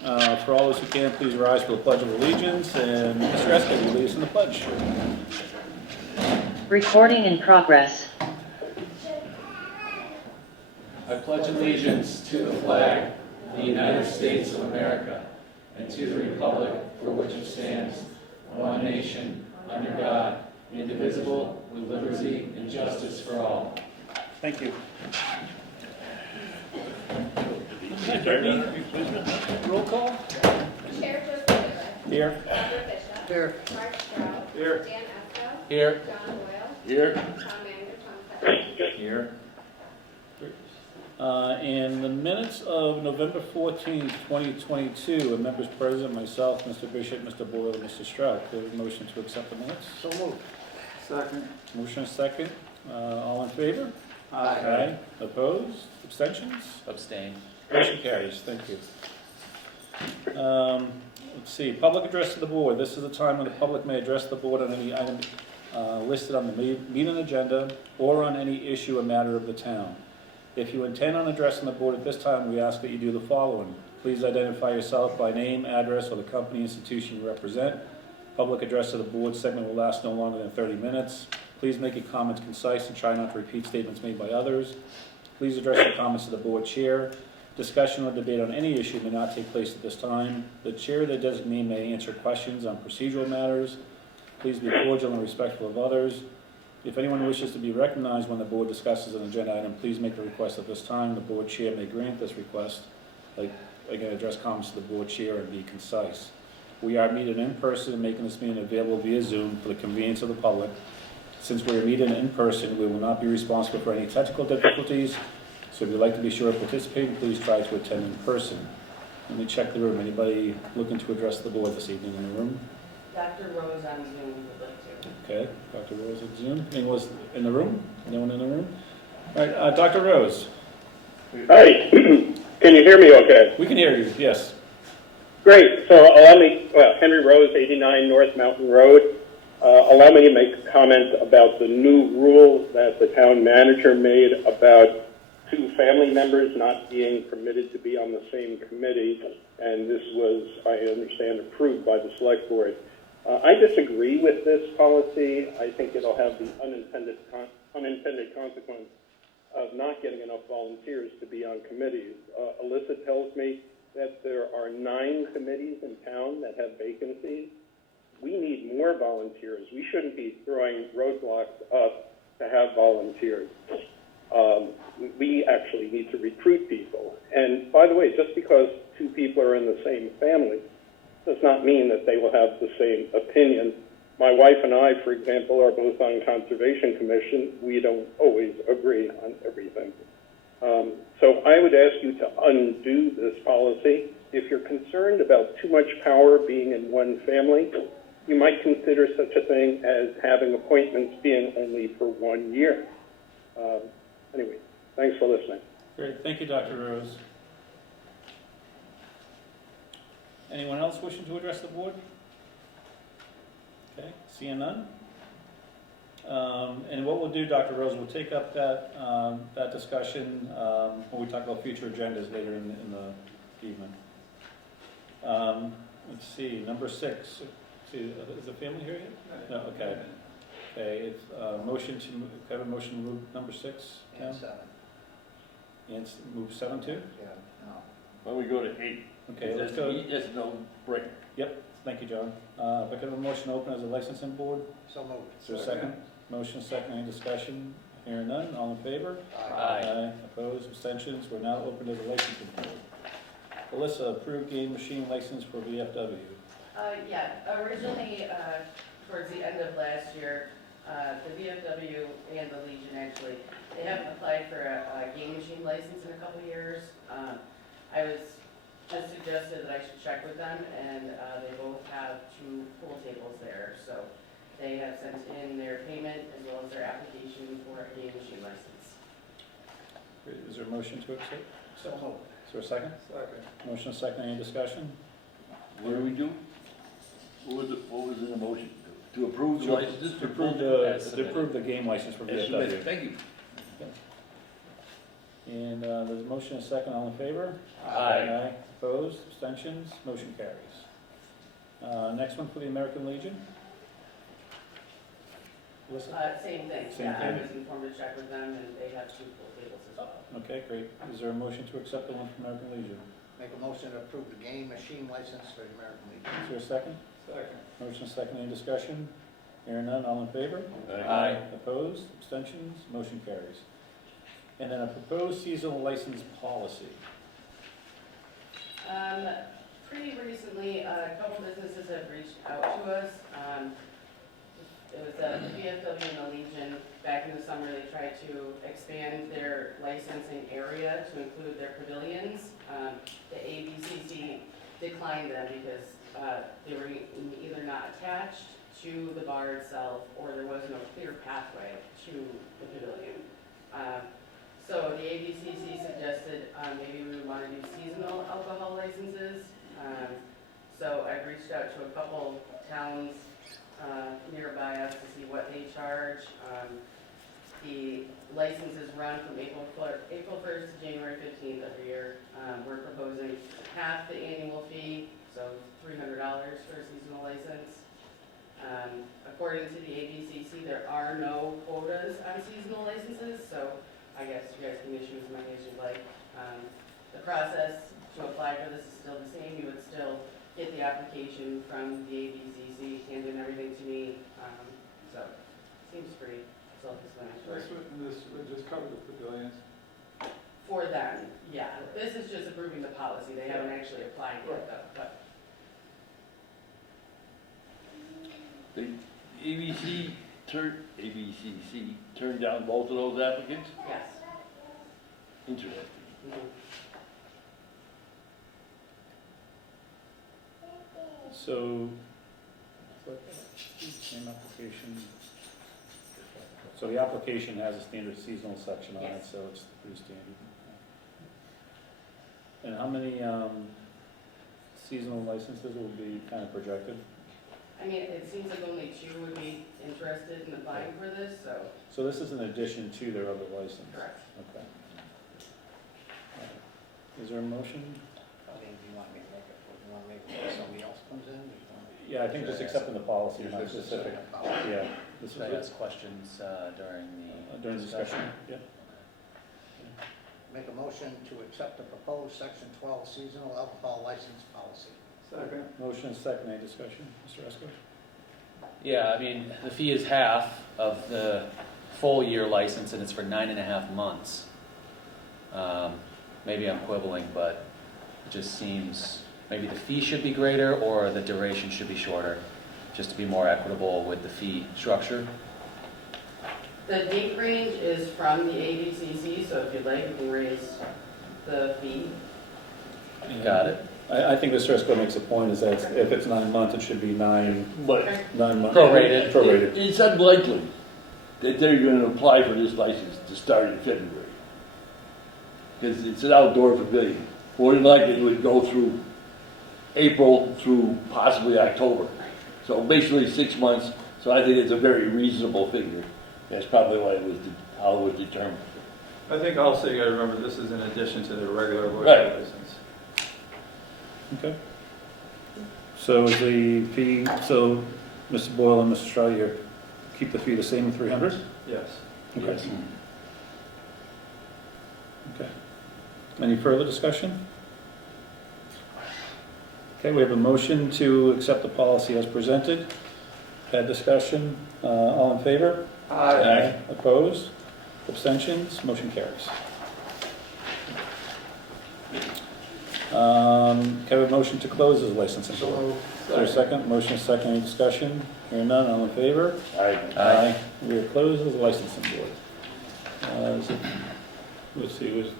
For all those who can, please rise for the Pledge of Allegiance, and Mr. Esco will lead us in the pledge. Recording in progress. I pledge allegiance to the flag of the United States of America and to the republic for which it stands, one nation, under God, indivisible, with liberty and justice for all. Thank you. Roll call. Chairperson Here. Barbara Bishop. Here. Mark Stroud. Here. Dan Esco. Here. John Boyle. Here. Tom Manger, Tom Pettibone. Here. In the minutes of November 14th, 2022, and members present, myself, Mr. Bishop, Mr. Boyle, and Mr. Stroud, could I have a motion to accept the minutes? So moved. Second. Motion is second. All in favor? Aye. Opposed? Abstentions? Abstain. Motion carries. Thank you. Let's see. Public address to the board. This is the time when the public may address the board on any item listed on the meeting agenda or on any issue or matter of the town. If you intend on addressing the board at this time, we ask that you do the following. Please identify yourself by name, address, or the company institution you represent. Public address to the board segment will last no longer than 30 minutes. Please make your comments concise and try not to repeat statements made by others. Please address your comments to the board chair. Discussion or debate on any issue may not take place at this time. The chair or the designee may answer questions on procedural matters. Please be cordial and respectful of others. If anyone wishes to be recognized when the board discusses an agenda item, please make the request at this time. The board chair may grant this request. Again, address comments to the board chair and be concise. We are meeting in person and making this meeting available via Zoom for the convenience of the public. Since we are meeting in person, we will not be responsible for any technical difficulties. So if you'd like to be sure of participating, please try to attend in person. Let me check the room. Anybody looking to address the board this evening in the room? Dr. Rose on Zoom would like to. Okay, Dr. Rose at Zoom. Anyone was in the room? Anyone in the room? All right, Dr. Rose. Hi, can you hear me okay? We can hear you, yes. Great, so allow me, Henry Rose, 89 North Mountain Road. Allow me to make a comment about the new rule that the town manager made about two family members not being permitted to be on the same committee, and this was, I understand, approved by the Selectboard. I disagree with this policy. I think it'll have the unintended consequence of not getting enough volunteers to be on committees. Alyssa tells me that there are 9 committees in town that have vacancies. We need more volunteers. We shouldn't be throwing roadblocks up to have volunteers. We actually need to recruit people. And by the way, just because 2 people are in the same family does not mean that they will have the same opinion. My wife and I, for example, are both on Conservation Commission. We don't always agree on everything. So I would ask you to undo this policy. If you're concerned about too much power being in one family, you might consider such a thing as having appointments being only for 1 year. Anyway, thanks for listening. Great, thank you, Dr. Rose. Anyone else wishing to address the board? Okay, seeing none. And what we'll do, Dr. Rose, we'll take up that discussion when we talk about future agendas later in the evening. Let's see, number 6. Is the family here yet? No, okay. Okay, it's have a motion to move number 6? And 7. And move 7 too? Yeah, no. Why don't we go to 8? Okay, let's go. There's no break. Yep, thank you, John. If I could have a motion to open as a licensing board, So moved. is there a second? Motion second, any discussion? Hearing none, all in favor? Aye. Opposed, abstentions, we're now open as a licensing board. Alyssa, approved game machine license for VFW. Yeah, originally, towards the end of last year, the VFW and the Legion actually, they haven't applied for a game machine license in a couple years. I was just suggested that I should check with them, and they both have 2 pool tables there, so they have sent in their payment as well as their application for a game machine license. Great, is there a motion to accept? So moved. Is there a second? Second. Motion second, any discussion? What do we do? What was in the motion? To approve the licenses? To approve the game license for As VFW. submitted. Thank you. And there's a motion and a second, all in favor? Aye. Opposed, abstentions, motion carries. Next one for the American Legion. Alyssa? Same thing, Same yeah, I thing. was informed to check with them, and they have 2 pool tables as well. Okay, great. Is there a motion to accept the one from American Legion? Make a motion to approve the game machine license for the American Legion. Is there a second? Second. Motion second, any discussion? Hearing none, all in favor? Aye. Opposed, abstentions, motion carries. And then a proposed seasonal license policy. Pretty recently, a couple businesses have reached out to us. It was the VFW and the Legion, back in the summer, they tried to expand their licensing area to include their pavilions. The ABCC declined them because they were either not attached to the bar itself, or there was no clear pathway to the pavilion. So the ABCC suggested maybe we would want to do seasonal alcohol licenses. So I've reached out to a couple towns nearby us to see what they charge. The licenses run from April 1st to January 15th every year. We're proposing half the annual fee, so $300 for a seasonal license. According to the ABCC, there are no quotas on seasonal licenses, so I guess you guys can issue as many as you'd like. The process to apply for this is still the same. You would still get the application from the ABCC, hand in everything to me. So seems pretty self-explanatory. This would just cover the pavilions. For them, yeah. This is just approving the policy. They haven't actually applied yet, though. But The ABCC turned down both of those applicants? yes. Interesting. Mhm. So, same application. So the application has a standard seasonal section on it, Yes. so it's pretty standard. And how many seasonal licenses will be kind of projected? I mean, it seems like only 2 would be interested in applying for this, so. So this is in addition to their other license? Correct. Okay. Is there a motion? I mean, do you want me to make it, or do you want to make it when somebody else comes in? Yeah, I think just accepting the policy, not This is specific. a policy. Yeah. This Should I is ask questions during during the discussion, yeah. Make a motion to accept the proposed section 12 seasonal alcohol license policy. Second. Motion and second, any discussion? Mr. Esco? Yeah, I mean, the fee is half of the full year license, and it's for 9.5 months. Maybe I'm quibbling, but it just seems maybe the fee should be greater or the duration should be shorter, just to be more equitable with the fee structure. The date range is from the ABCC, so if you'd like, you can raise the fee. Got it. I think Mr. Esco makes a point, is that if it's 9 months, it should be nine But months. Prorated. Prorated. it's unlikely that they're gonna apply for this license to start in February. Because it's an outdoor pavilion. More than likely, it would go through April through possibly October. So basically 6 months, so I think it's a very reasonable figure. That's probably why how it was determined. I think also you gotta remember, this is in addition to the regular Right. liquor license. Okay. So is the fee, so Mr. Boyle and Mr. Shaw, you keep the fee the same, 300? Yes. Okay. Okay. Any further discussion? Okay, we have a motion to accept the policy as presented. Had discussion, all in favor? Aye. Opposed? Abstentions? Motion carries. Can I have a motion to close this licensing board? Is there a second? Motion is second, any discussion? Hearing none, all in favor? Aye. We are closed as a licensing board. Is it- Let's see, was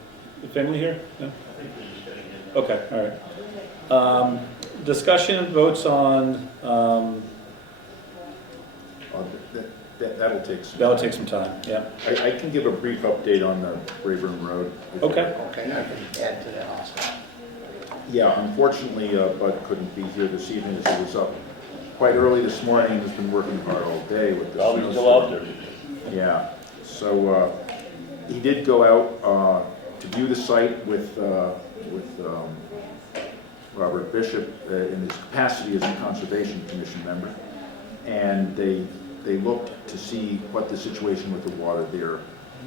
the family here? No? Okay, all right. Discussion and votes on, That'll take some. that'll take some time, yeah. I can give a brief update on the Rayburn Road. Okay. Okay, I can add to that also. Yeah, unfortunately, Bud couldn't be here this evening as he was up quite early this morning and has been working hard all day with the Probably still out snowstorm. there. Yeah, so he did go out to view the site with Robert Bishop in his capacity as a Conservation Commission member. And they looked to see what the situation with the water there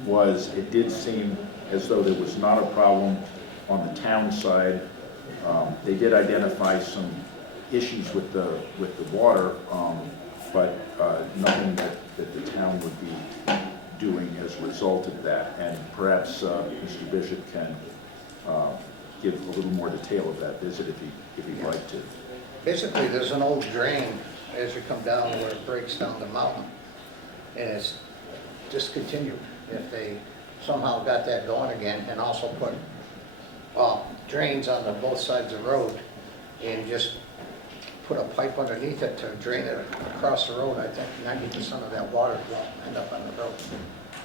was. It did seem as though there was not a problem on the town side. They did identify some issues with the water, but nothing that the town would be doing as a result of that. And perhaps Mr. Bishop can give a little more detail of that visit if he'd like to. Basically, there's an old drain as you come down where it breaks down the mountain, and it's discontinued. If they somehow got that going again, and also put drains on both sides of the road, and just put a pipe underneath it to drain it across the road, I think 90% of that water will end up on the road.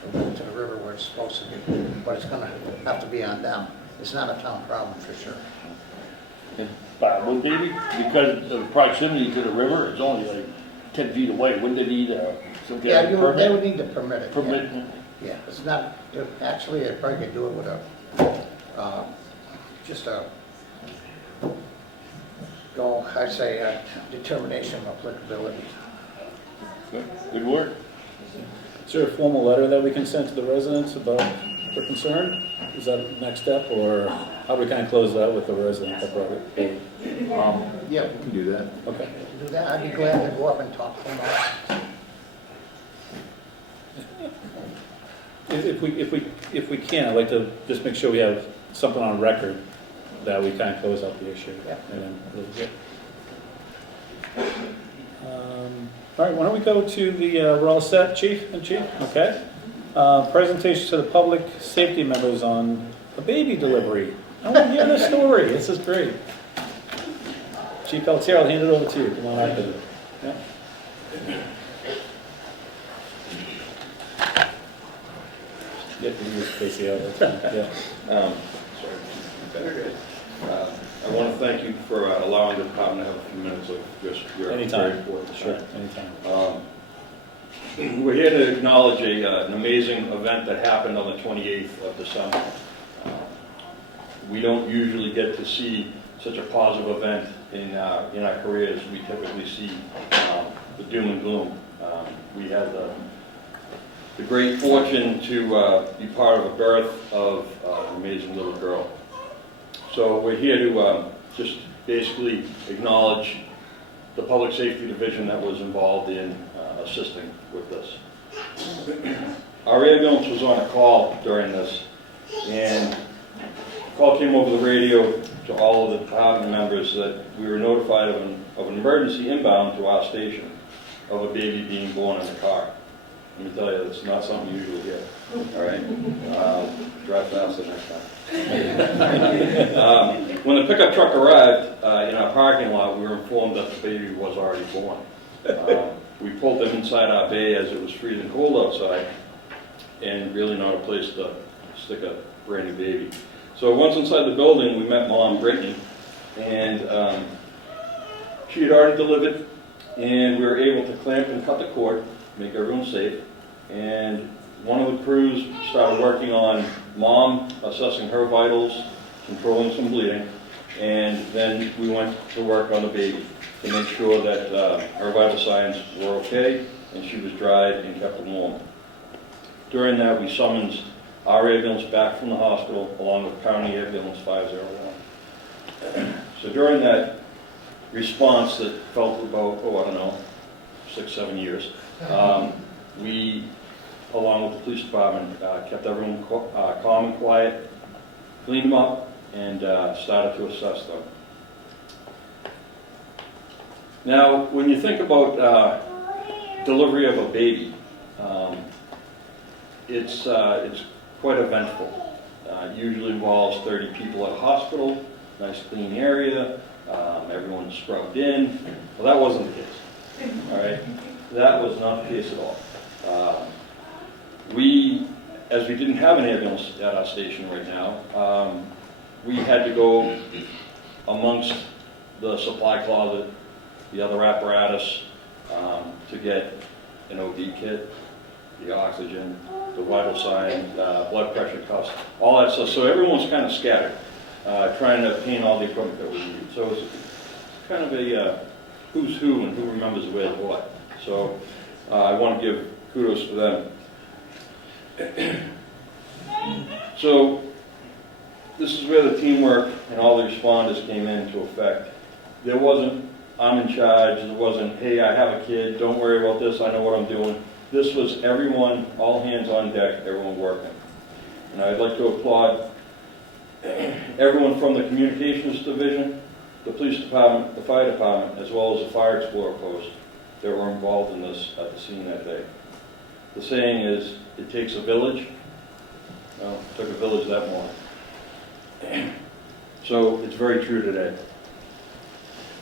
It'll go to the river where it's supposed to be, but it's gonna have to be on them. It's not a town problem for sure. Bob, would they be, because of proximity to the river, it's only like 10 feet away, wouldn't they need some kind Yeah, of they permit? would need to permit it. Permit? Yeah, it's not, actually, I probably could do it with a determination of applicability. Good work. Is there a formal letter that we can send to the residents about their concern? Is that the next step, or how do we kind of close that with the resident that brought it? Yeah, we can do that. Okay. Do that, I'd be glad to go up and talk to them. If we can, I'd like to just make sure we have something on record that we kind of close out the issue. Yeah. And then we'll get. All right, why don't we go to the, we're all set, Chief and Chief? Okay. Presentation to the public safety members on a baby delivery. I want to hear this story. This is great. Chief Pelletier, I'll hand it over to you. Come on out. Yeah. Yeah, you can just face the other. Yeah. I want to thank you for allowing the department to have a few minutes of just your Anytime. very important Sure, time. anytime. We're here to acknowledge an amazing event that happened on the 28th of December. We don't usually get to see such a positive event in our careers. We typically see the doom and gloom. We had the great fortune to be part of a birth of an amazing little girl. So we're here to just basically acknowledge the Public Safety Division that was involved in assisting with this. Our ambulance was on a call during this, and the call came over the radio to all of the department members that we were notified of an emergency inbound to our station of a baby being born in the car. Let me tell you, it's not something you usually hear, all right? Drive faster next time. When the pickup truck arrived in our parking lot, we were informed that the baby was already born. We pulled them inside our bay as it was freezing cold outside, and really not a place to stick a brand new baby. So once inside the building, we met Mom, Brittany, and she had already delivered, and we were able to clamp and cut the cord, make everyone safe. And one of the crews started working on Mom, assessing her vitals, controlling some bleeding, and then we went to work on the baby to make sure that her vital signs were okay and she was dried and kept warm. During that, we summoned our ambulance back from the hospital along with County Ambulance 501. So during that response that felt about, I don't know, 6-7 years, we, along with the police department, kept everyone calm and quiet, cleaned them up, and started to assess them. Now, when you think about delivery of a baby, it's quite eventful. Usually involves 30 people at a hospital, nice clean area, everyone's scrubbed in. Well, that wasn't the case, all right? That was not the case at all. As we didn't have an ambulance at our station right now, we had to go amongst the supply closet, the other apparatus, to get an OB kit, the oxygen, the vital signs, blood pressure cuffs, all that stuff. So everyone's kind of scattered. trying to obtain all the equipment that we need. So it's kind of a who's who and who remembers where's what. So I want to give kudos to them. So this is where the teamwork and all the responders came into effect. There wasn't, I'm in charge, there wasn't, hey, I have a kid, don't worry about this, I know what I'm doing. This was everyone, all hands on deck, everyone working. And I'd like to applaud everyone from the communications division, the police department, the fire department, as well as the fire explorer post that were involved in this at the scene that day. The saying is, it takes a village. Well, it took a village that morning. So it's very true today.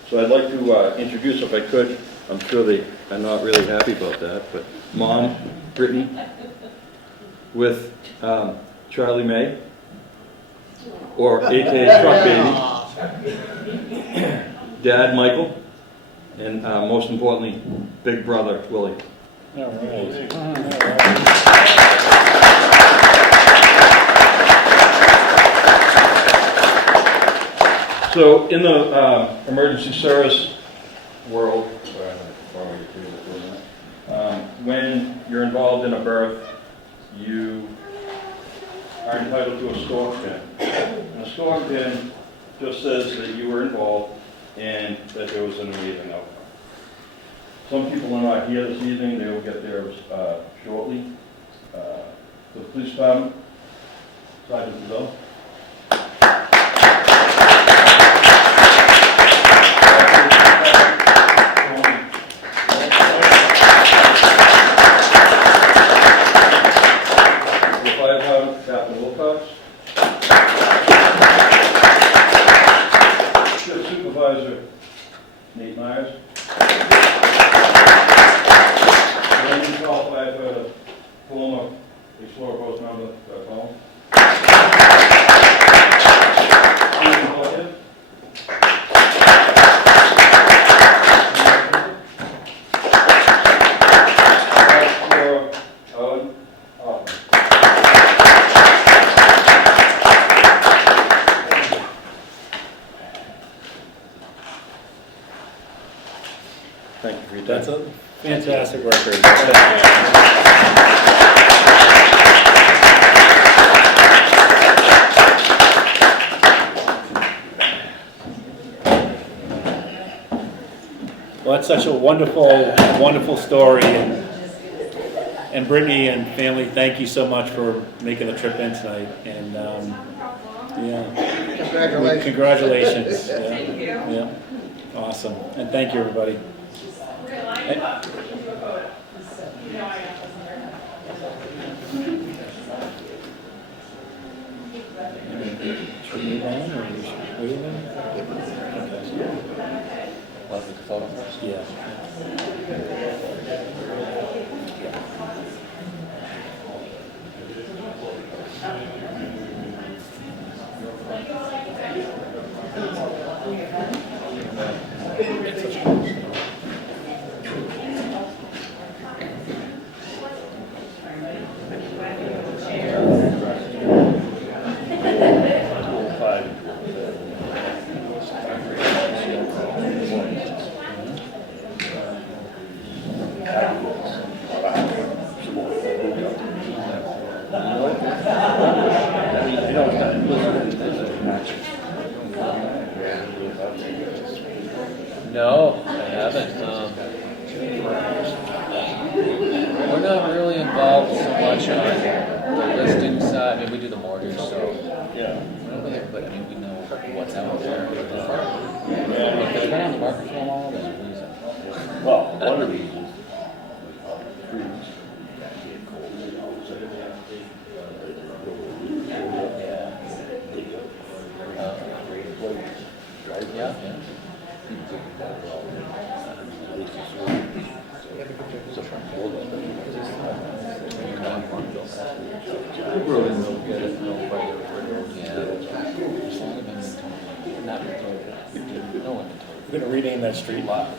So I'd like to introduce, if I could, I'm sure they are not really happy about that, but Mom, Brittany, with Charlie May, or AKA Truck Baby, Dad, Michael, and most importantly, Big Brother, Willie. All right. So in the emergency service world, when you're involved in a birth, you are entitled to a storm pin. And a storm pin just says that you were involved and that there was an amazing outcome. Some people are not here this evening, they will get theirs shortly. The police department, Sergeant Bill. Thank you for your time. That's a fantastic record. Well, that's such a wonderful, wonderful story. And Brittany and family, thank you so much for making the trip in tonight. And yeah, Congratulations. Congratulations. Yeah. Thank you. Yeah, awesome. And thank you, everybody. Should we move on, or we should wait a minute? Okay. Want to take a photo first? Yeah. No, I haven't. We're not really involved so much on the listing side. I mean, we do the mortgage, so Yeah. we don't really, but I mean, we know what's out there. If it's been on the market for a while, there's a reason. Well, one of the reasons. Yeah, yeah. We're gonna rename that street lot.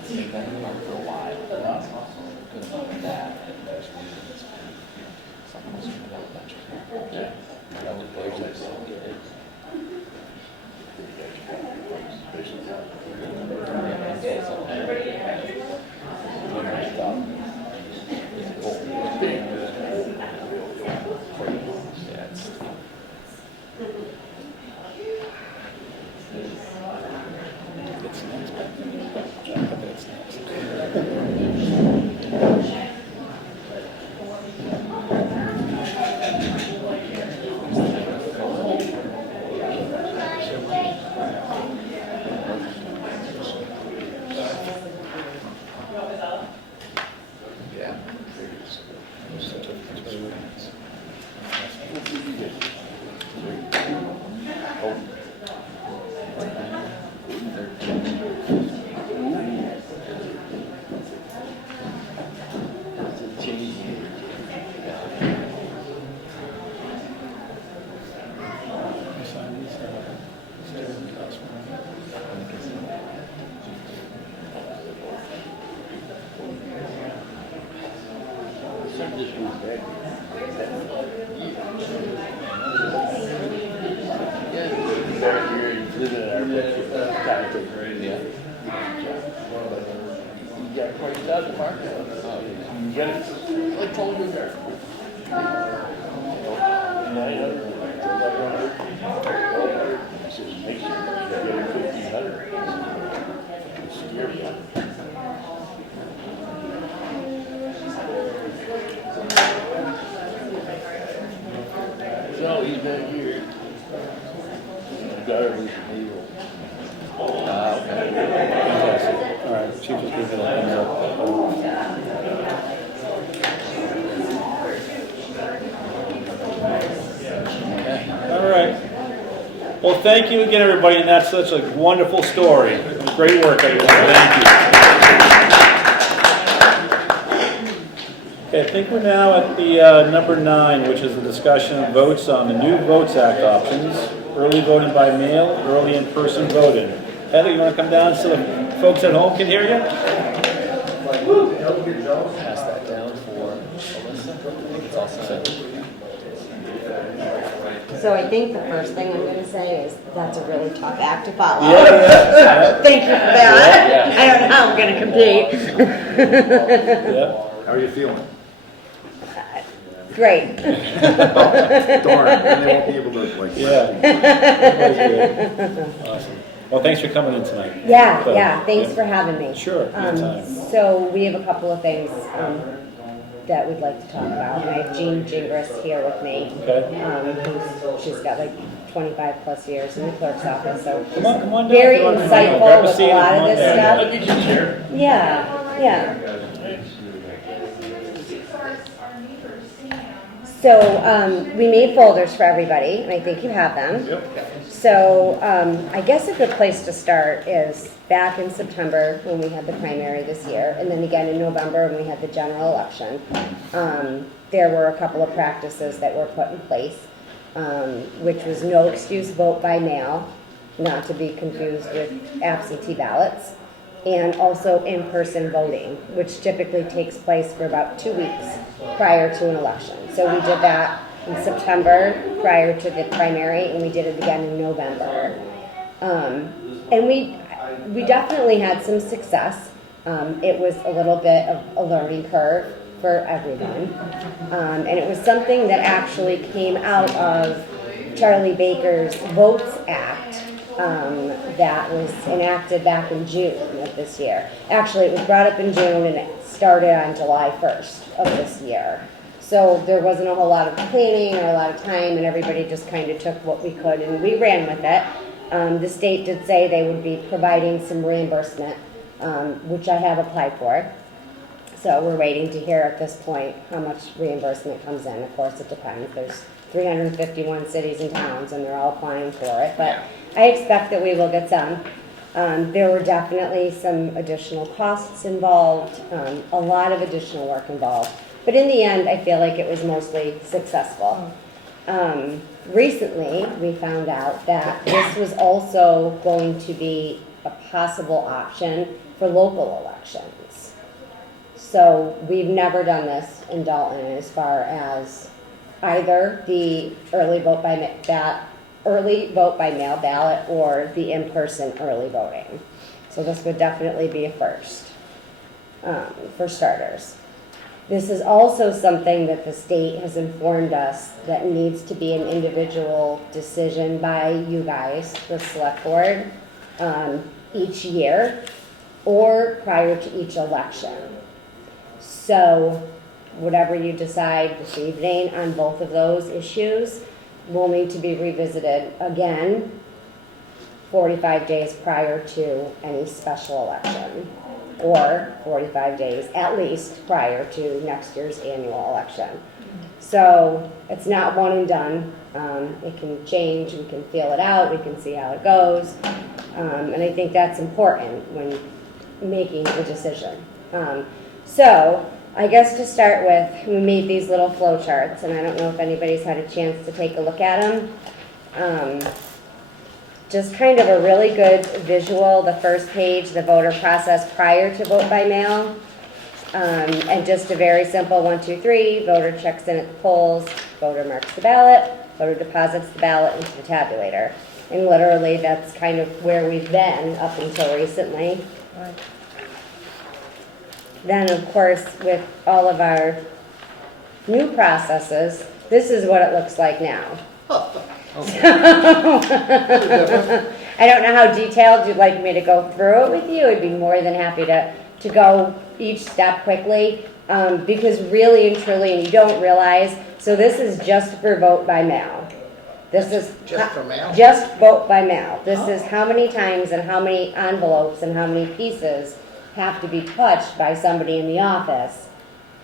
So he's back here. Darby, evil. Fantastic. All right, Chief, just give me the thumbs up. All right. Well, thank you again, everybody, and that's such a wonderful story. Great work, everyone. Thank you. Okay, I think we're now at the number 9, which is the discussion of votes on the new Votes Act options, early voting by mail, early in-person voting. Heather, you want to come down so the folks at home can hear you? Pass that down for Alyssa. I think it's all set. So I think the first thing I'm going to say is that's a really tough act to follow. Yeah. Thank you for that. I don't know how I'm going to compete. Yeah. How are you feeling? Great. Darn, then they won't be able to like. Yeah. Awesome. Well, thanks for coming in tonight. Yeah, So, yeah. Thanks for having me. Sure, anytime. So we have a couple of things that we'd like to talk about. And I have Jean Gingras here with me. Okay. She's got like 25 plus years in the clerk's office, so Come on down. very if you want to come on down. insightful Grab a with seat a lot and of come on this down. stuff. Get your chair. Yeah, yeah. So we made folders for everybody, and I think you have them. Yep. So I guess a good place to start is back in September when we had the primary this year, and then again in November when we had the general election. There were a couple of practices that were put in place, which was no excuse vote by mail, not to be confused with absentee ballots, and also in-person voting, which typically takes place for about 2 weeks prior to an election. So we did that in September prior to the primary, and we did it again in November. And we definitely had some success. It was a little bit of a learning curve for everyone. And it was something that actually came out of Charlie Baker's Votes Act that was enacted back in June of this year. Actually, it was brought up in June and it started on July 1st of this year. So there wasn't a whole lot of planning or a lot of time, and everybody just kind of took what we could and we ran with it. The state did say they would be providing some reimbursement, which I have applied for. So we're waiting to hear at this point how much reimbursement comes in. Of course, it depends. There's 351 cities and towns, and they're all applying for it. But I expect that we will get some. There were definitely some additional costs involved, a lot of additional work involved. But in the end, I feel like it was mostly successful. Recently, we found out that this was also going to be a possible option for local elections. So we've never done this in Dalton as far as either the early vote by early vote by mail ballot or the in-person early voting. So this would definitely be a first, for starters. This is also something that the state has informed us that needs to be an individual decision by you guys, the select board, each year or prior to each election. So whatever you decide this evening on both of those issues will need to be revisited again 45 days prior to any special election, or 45 days at least prior to next year's annual election. So it's not one and done. It can change, we can feel it out, we can see how it goes. And I think that's important when making the decision. So I guess to start with, we made these little flow charts, and I don't know if anybody's had a chance to take a look at them. Just kind of a really good visual, the first page, the voter process prior to vote by mail. And just a very simple 1, 2, 3, voter checks in at the polls, voter marks the ballot, voter deposits the ballot into the tabulator. And literally that's kind of where we've been up until recently. Then, of course, with all of our new processes, this is what it looks like now. I don't know how detailed you'd like me to go through it with you. I'd be more than happy to go each step quickly, because really and truly, and you don't realize, so this is just for vote by mail. This is Just for mail? Just vote by mail. This is how many times and how many envelopes and how many pieces have to be touched by somebody in the office.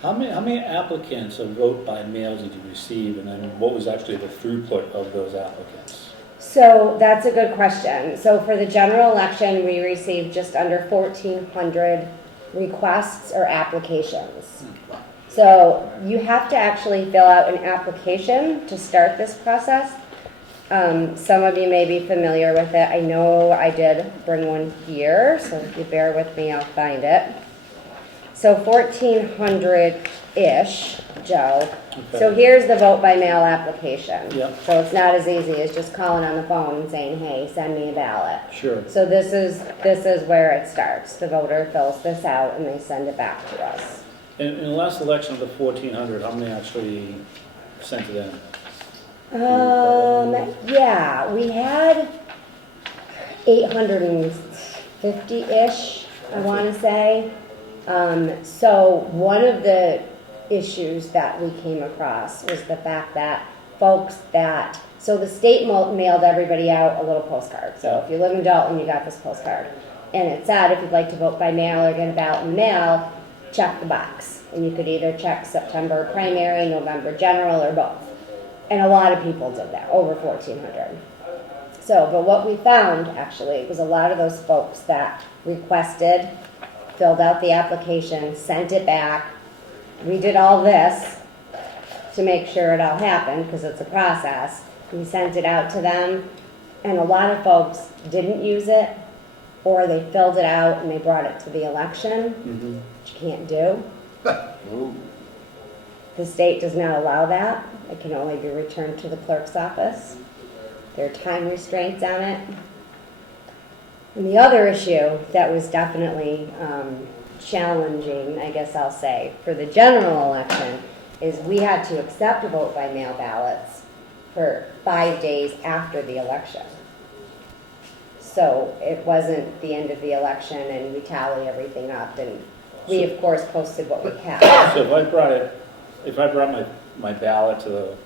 How many applicants of vote by mail did you receive, and then what was actually the throughput of those applicants? So that's a good question. So for the general election, we received just under 1,400 requests or applications. So you have to actually fill out an application to start this process. Some of you may be familiar with it. I know I did bring one here, so if you bear with me, I'll find it. So 1,400-ish, Joe. Okay. So here's the vote by mail application. Yep. So it's not as easy as just calling on the phone and saying, hey, send me a ballot. Sure. So this is where it starts. The voter fills this out and they send it back to us. In the last election of the 1,400, how many actually sent it in? Yeah, we had 850-ish, I want to say. So one of the issues that we came across was the fact that folks that, so the state mailed everybody out a little postcard. So if you live in Dalton, you got this postcard. And it said if you'd like to vote by mail or get a ballot in the mail, check the box. And you could either check September primary, November general, or both. And a lot of people did that, over 1,400. So, but what we found actually was a lot of those folks that requested, filled out the application, sent it back. We did all this to make sure it all happened because it's a process. We sent it out to them, and a lot of folks didn't use it, or they filled it out and they brought it to the election, which you can't do. The state does not allow that. It can only be returned to the clerk's office. There are time restraints on it. And the other issue that was definitely challenging, I guess I'll say, for the general election is we had to accept vote by mail ballots for 5 days after the election. So it wasn't the end of the election and we tally everything up, and we of course posted what we had. So if I brought my ballot to the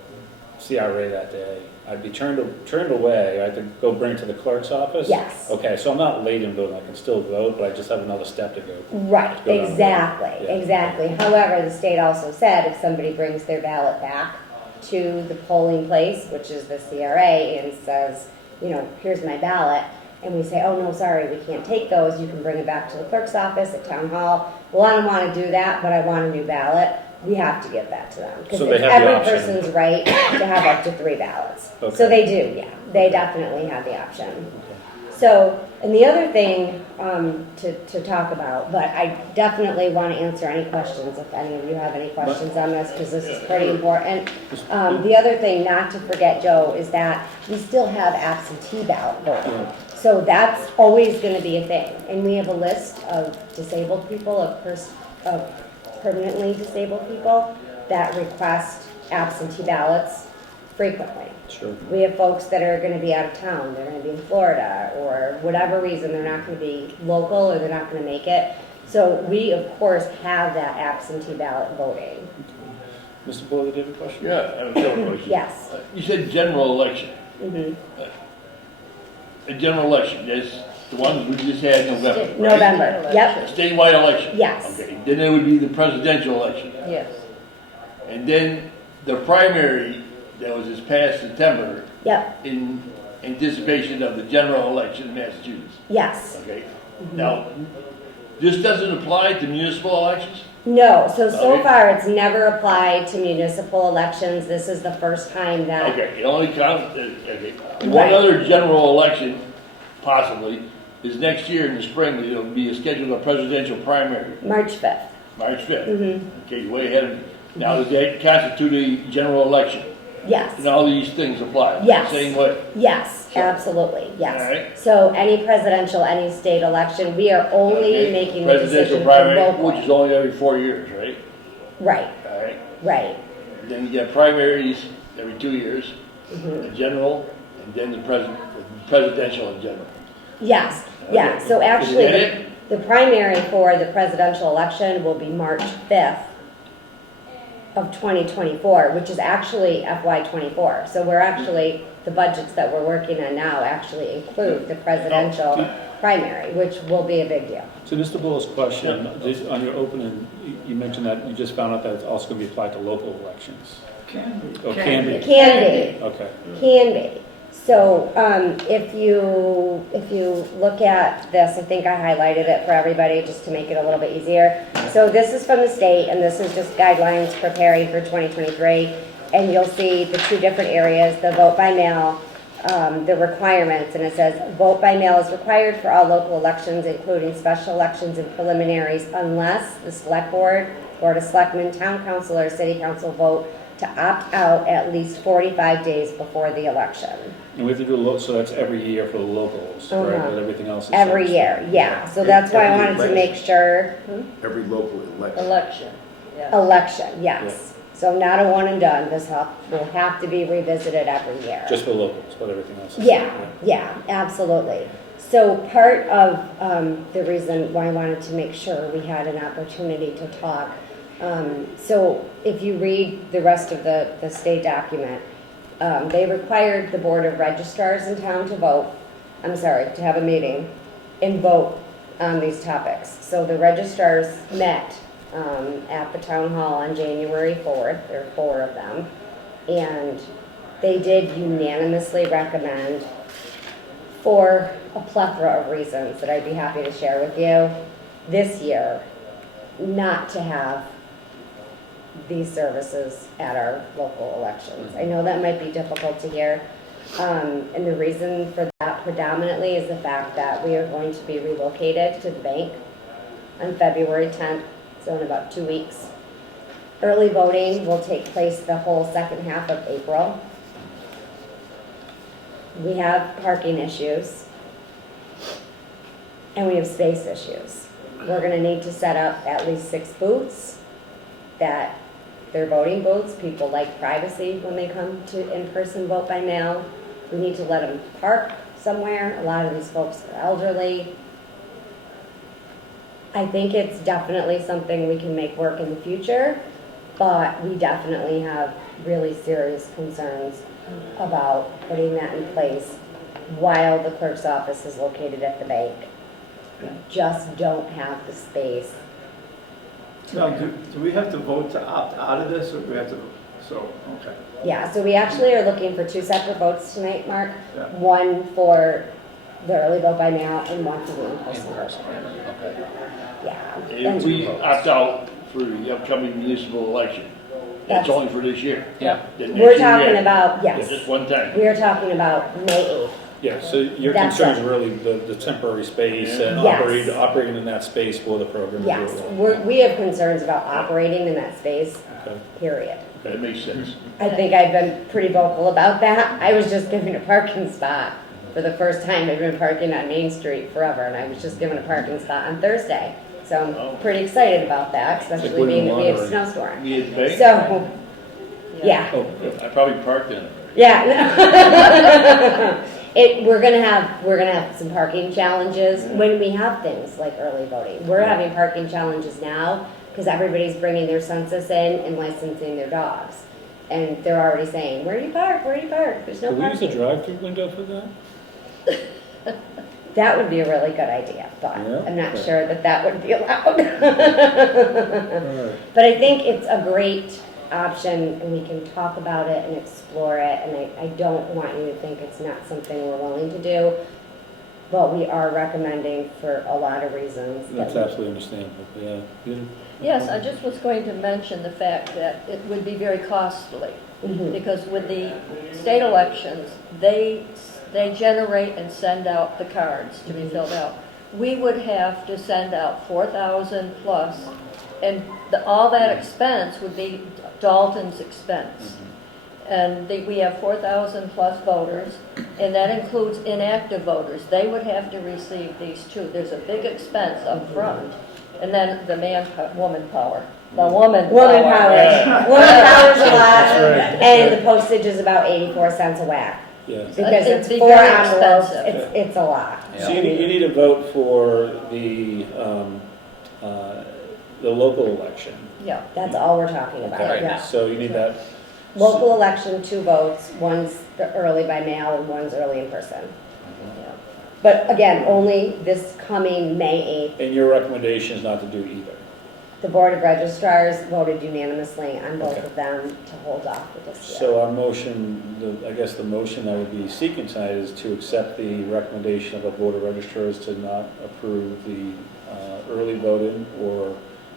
CRA that day, I'd be turned away. I had to go bring it to the clerk's office? Yes. Okay, so I'm not late in voting. I can still vote, but I just have another step to go. Right, Go down the road. exactly, Yeah. exactly. However, the state also said if somebody brings their ballot back to the polling place, which is the CRA, and says, you know, here's my ballot, and we say, oh no, sorry, we can't take those, you can bring it back to the clerk's office at town hall. Well, I don't want to do that, but I want a new ballot. We have to give that to them. Because So they it's have the every option. person's right to have up to 3 ballots. Okay. So they do, yeah. They definitely have the option. So And the other thing to talk about, but I definitely want to answer any questions if any of you have any questions on this, because this is pretty important. The other thing not to forget, Joe, is that we still have absentee ballot voting. So that's always going to be a thing. And we have a list of disabled people, of permanently disabled people that request absentee ballots frequently. Sure. We have folks that are going to be out of town, they're going to be in Florida, or whatever reason, they're not going to be local or they're not going to make it. So we, of course, have that absentee ballot voting. Mr. Bull, did you have a question? Yeah, I have a question. Yes. You said general election. Mhm. A general election, there's the ones we just had in November. right? November, yep, A statewide election. yes, Okay, then there would be the presidential election. Yes. And then the primary that was this past September yep, in anticipation of the general election in Massachusetts. yes. Okay, now, this doesn't apply to municipal elections? No, so Okay. far it's never applied to municipal elections. This is the first time that, Okay, it only counts, okay. One Right. other general election, possibly, is next year in the spring, there'll be a scheduled a presidential primary, March 5th. March 5th. Mhm. Okay, you're way ahead of me. Now, does that constitute a general election? Yes, And all these things apply? Yes. Same way? yes, Sure. absolutely, yes. All right. So any presidential, any state election, we are only Okay. making the Presidential decision for primary, local. which is only every 4 years, right? Right, All right. right. Then you get primaries every 2 years, Mhm. the general, and then the presidential in general. Yes, yeah, Okay. so actually, Is that it? the primary for the presidential election will be March 5th of 2024, which is actually FY '24. So we're actually, the budgets that we're working on now actually include the presidential primary, which will be a big deal. To Mr. Bull's question, on your opening, you mentioned that you just found out that it's also going to be applied to local elections. Can be. Oh, can be. It can be. Okay. Can be. So if you look at this, I think I highlighted it for everybody just to make it a little bit easier. So this is from the state, and this is just guidelines preparing for 2023. And you'll see the two different areas, the vote by mail, the requirements, and it says vote by mail is required for all local elections, including special elections and preliminaries, unless the select board, board of selectmen, town council, or city council vote to opt out at least 45 days before the election. And we have to do so that's every year for the locals, right? Uh-huh. But everything else is. Every year, yeah. So that's why I Every wanted to make sure. Every local election. Election. Yeah. Election, yes. So not a one and done. This will have to be revisited every year. Just for locals, but everything else is. Yeah, absolutely. So part of the reason why I wanted to make sure we had an opportunity to talk. So if you read the rest of the state document, they required the Board of Registrars in town to to have a meeting and vote on these topics. So the registrars met at the town hall on January 4th, there are 4 of them, and they did unanimously recommend, for a plethora of reasons that I'd be happy to share with you, this year, not to have these services at our local elections. I know that might be difficult to hear, and the reason for that predominantly is the fact that we are going to be relocated to the bank on February 10th, so in about 2 weeks. Early voting will take place the whole second half of April. We have parking issues, and we have space issues. We're gonna need to set up at least 6 booths that they're voting booths. People like privacy when they come to in-person vote by mail. We need to let them park somewhere. A lot of these folks are elderly. I think it's definitely something we can make work in the future, but we definitely have really serious concerns about putting that in place while the clerk's office is located at the bank. We just don't have the space. Now, do we have to vote to opt out of this, or do we have to, okay. Yeah, so we actually are looking for 2 separate votes tonight, Mark. Yeah. One for the early vote by mail and one for the In in-person. person, okay. Yeah. If we opt out for the upcoming municipal election, that's only for this year. Yeah. Then next We're year, talking yeah. about, Yeah, yes, just one time. we are talking about May Yeah, so your That's concern is it. really the temporary space and Yes. operating in that space for the program. Yes, we have concerns about operating in that space, Okay. period. That makes sense. I think I've been pretty vocal about that. I was just given a parking spot for the first time. I've been parking on Main Street forever, and I was just given a parking spot on Thursday. So I'm pretty excited about that, especially Like being that we have a winter snowstorm. Me and Bank? So, yeah. Oh, I probably parked in it. Yeah. We're gonna have some parking challenges when we have things like early voting. We're having parking challenges now because everybody's bringing their census in and licensing their dogs. And they're already saying, where do you park? Where do you park? There's no Can we use the parking. drive-through window for that? That would be a really good idea, but Yeah? I'm not Okay. sure that would be allowed. All right. But I think it's a great option, and we can talk about it and explore it, and I don't want you to think it's not something we're willing to do, but we are recommending for a lot of reasons. That's that absolutely understandable, yeah. Yes, I just was going to mention the fact that it would be very costly, Mhm. because with the state elections, they generate and send out the cards to be filled out. We would have to send out 4,000 plus, and all that expense would be Dalton's expense. And we have 4,000 plus voters, and that includes inactive voters. They would have to receive these too. There's a big expense up front. And then the woman power. The woman Woman power. power. Yeah. Woman power's a lot, That's right. and the postage is about 84 cents a whack. Yes. Because It'd it's be 4 very envelopes, expensive. it's a lot. So you need a vote for the local election. Yeah. That's all we're talking about, Okay. yeah. So you need that. Local election, 2 votes, one's the early by mail and one's early in person. Yeah. But again, only this coming May 8th. And your recommendation is not to do either. The Board of Registrars voted unanimously on both Okay. of them to hold off with this year. So our motion, I guess the motion that would be seeking tonight is to accept the recommendation of the Board of Registrars to not approve the early voting or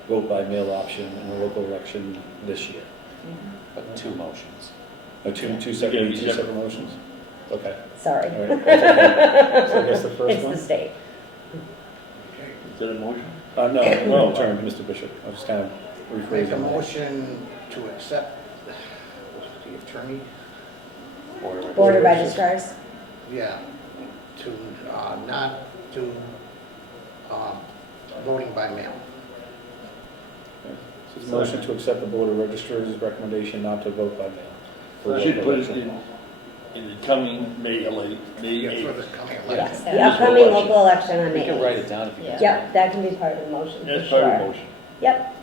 vote by mail option in the local election this year. But 2 motions. Two separate motions? Okay. Sorry. All right, that's okay. So I guess the first It's one? the state. Is that a motion? No, no, turn to Mr. Bishop. I was kind of Make a rephrasing that. motion to accept the attorney, Board of Registrars. yeah, to, not do, voting by mail. So it's a motion to accept the Board of Registrars' recommendation not to vote by mail. for We should local put it election. in the coming May Yeah, 8th. for the coming Yes, election. the upcoming local election on We May can 8th. write it down if you Yeah. want. Yep, that can be part of the motion, for That's part of the sure. motion. Yep,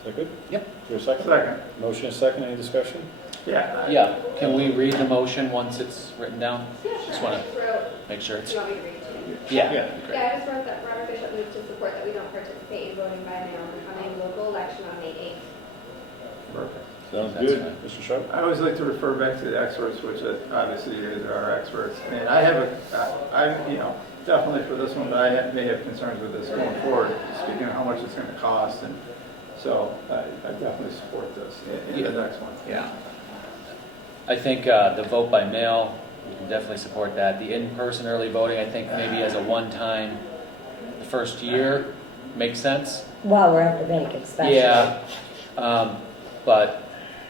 Is that good? Yep. Is there a second? Second. Motion is second, any discussion? Yeah. Yeah, can we read the motion once it's written down? Yeah, Just sure. wanna I just wrote, make sure do it's, you want me to read it to you? yeah. Yeah. that'd be great. Yeah, I just wrote that Robert Bishop moved to support that we don't participate in voting by mail in the coming local election on May 8th. Perfect. Sounds That's good. fine. Mr. Sharp? I always like to refer back to the experts, which obviously you guys are our experts. And I have definitely for this one, but I may have concerns with this going forward, speaking of how much it's going to cost. And so I definitely support this in the next one. Yeah. I think the vote by mail, we can definitely support that. The in-person early voting, I think maybe as a one-time, the first year, makes sense. while we're at the bank especially. Yeah, but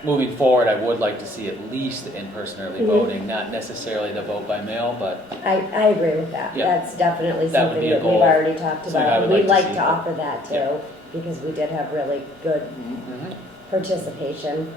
moving forward, I would like to see at least the in-person early Mhm. voting, not necessarily the vote by mail, but I agree with that. Yeah. That's definitely That would something be a that we've goal. already talked Something I about. would We'd like like to to see. offer that too, Yeah. because we did have really good participation.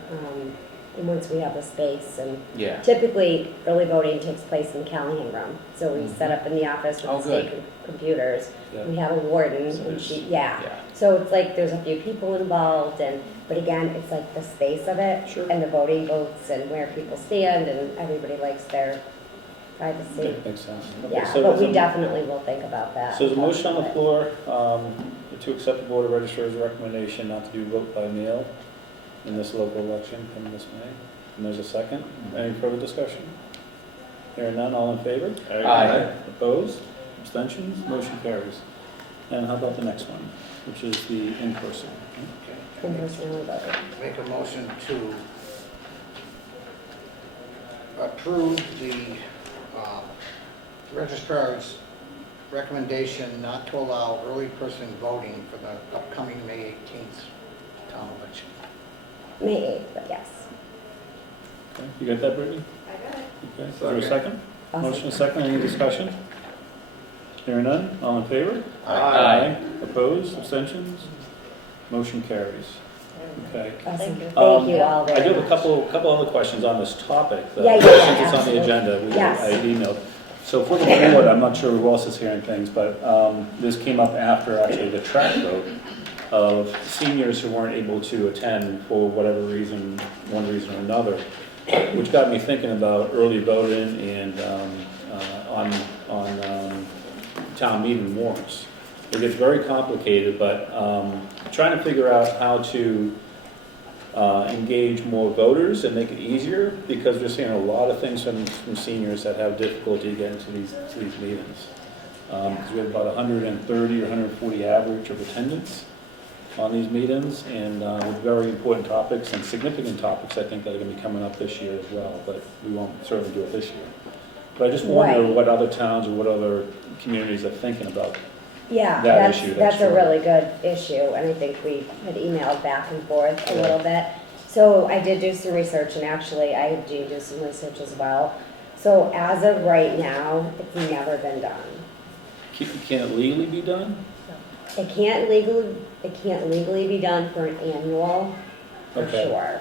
And once we have the space, and yeah. typically early voting takes place in Callahan Room. So we set up in the office Oh, with the state good. computers. Yeah. We have a warden, So and there's- she, Yeah. So it's like there's a few people involved, but again, it's like the space of it Sure. and the voting booths and where people stand, and everybody likes their privacy. Okay, makes sense. Okay, Yeah, so but there's we a- definitely will think about that. So there's a motion on the But- floor to accept the Board of Registrars' recommendation not to do vote by mail in this local election coming this May. And there's a second. Any further discussion? Hearing none, all in favor? Aye. Opposed? Abstentions? Motion carries. And how about the next one, which is the in-person? In-person early voting. Make a motion to approve the registrar's recommendation not to allow early person voting for the upcoming May 18th town election. May 8th, but yes. Okay, you got that, Brittany? I got it. Okay, is there a second? I'll Motion and second, any discussion? Hearing none, all in favor? Aye. Opposed, abstentions? Motion carries. Okay. Awesome. Thank you. Thank you all I very do much. have a couple other questions on this topic, though, Yeah, since yeah, it's on the absolutely. agenda. Yes. I emailed. So for the board, I'm not sure who else is hearing things, but this came up after actually the track vote of seniors who weren't able to attend for whatever reason, one reason or another, which got me thinking about early voting and on town meeting warrants. It gets very complicated, but trying to figure out how to engage more voters and make it easier, because we're seeing a lot of things from seniors that have difficulty getting to these meetings. Because we have about 130 or 140 average of attendance on these meetings, and with very important topics and significant topics, I think, that are going to be coming up this year as well, but we won't certainly do it this year. But I just wonder Right. what other towns or what other communities are thinking about. Yeah, that issue, that's a true. really good issue, and I think we had emailed back and forth a little bit. So I did do some research, and actually I do some research as well. So as of right now, it's never been done. Can it legally be done? It can't legally be done for an annual, for Okay. sure.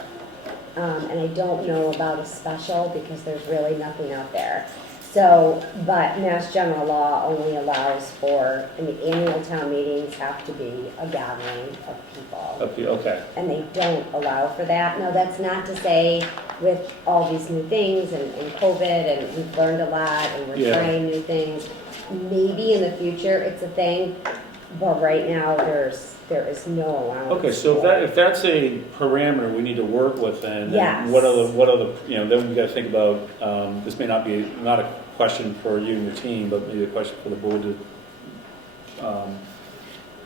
And I don't know about a special, because there's really nothing out there. So, but Mass General Law only allows for, I mean, annual town meetings have to be a gathering of people. Okay. And they don't allow for that. Now, that's not to say with all these new things and COVID, and we've learned a lot, and we're Yeah. trying new things, maybe in the future it's a thing, but right now there is no allowance. Okay, so for if that's a parameter we need to work with, then Yes. what are the, then we gotta think about, this may not be, not a question for you and your team, but maybe a question for the board to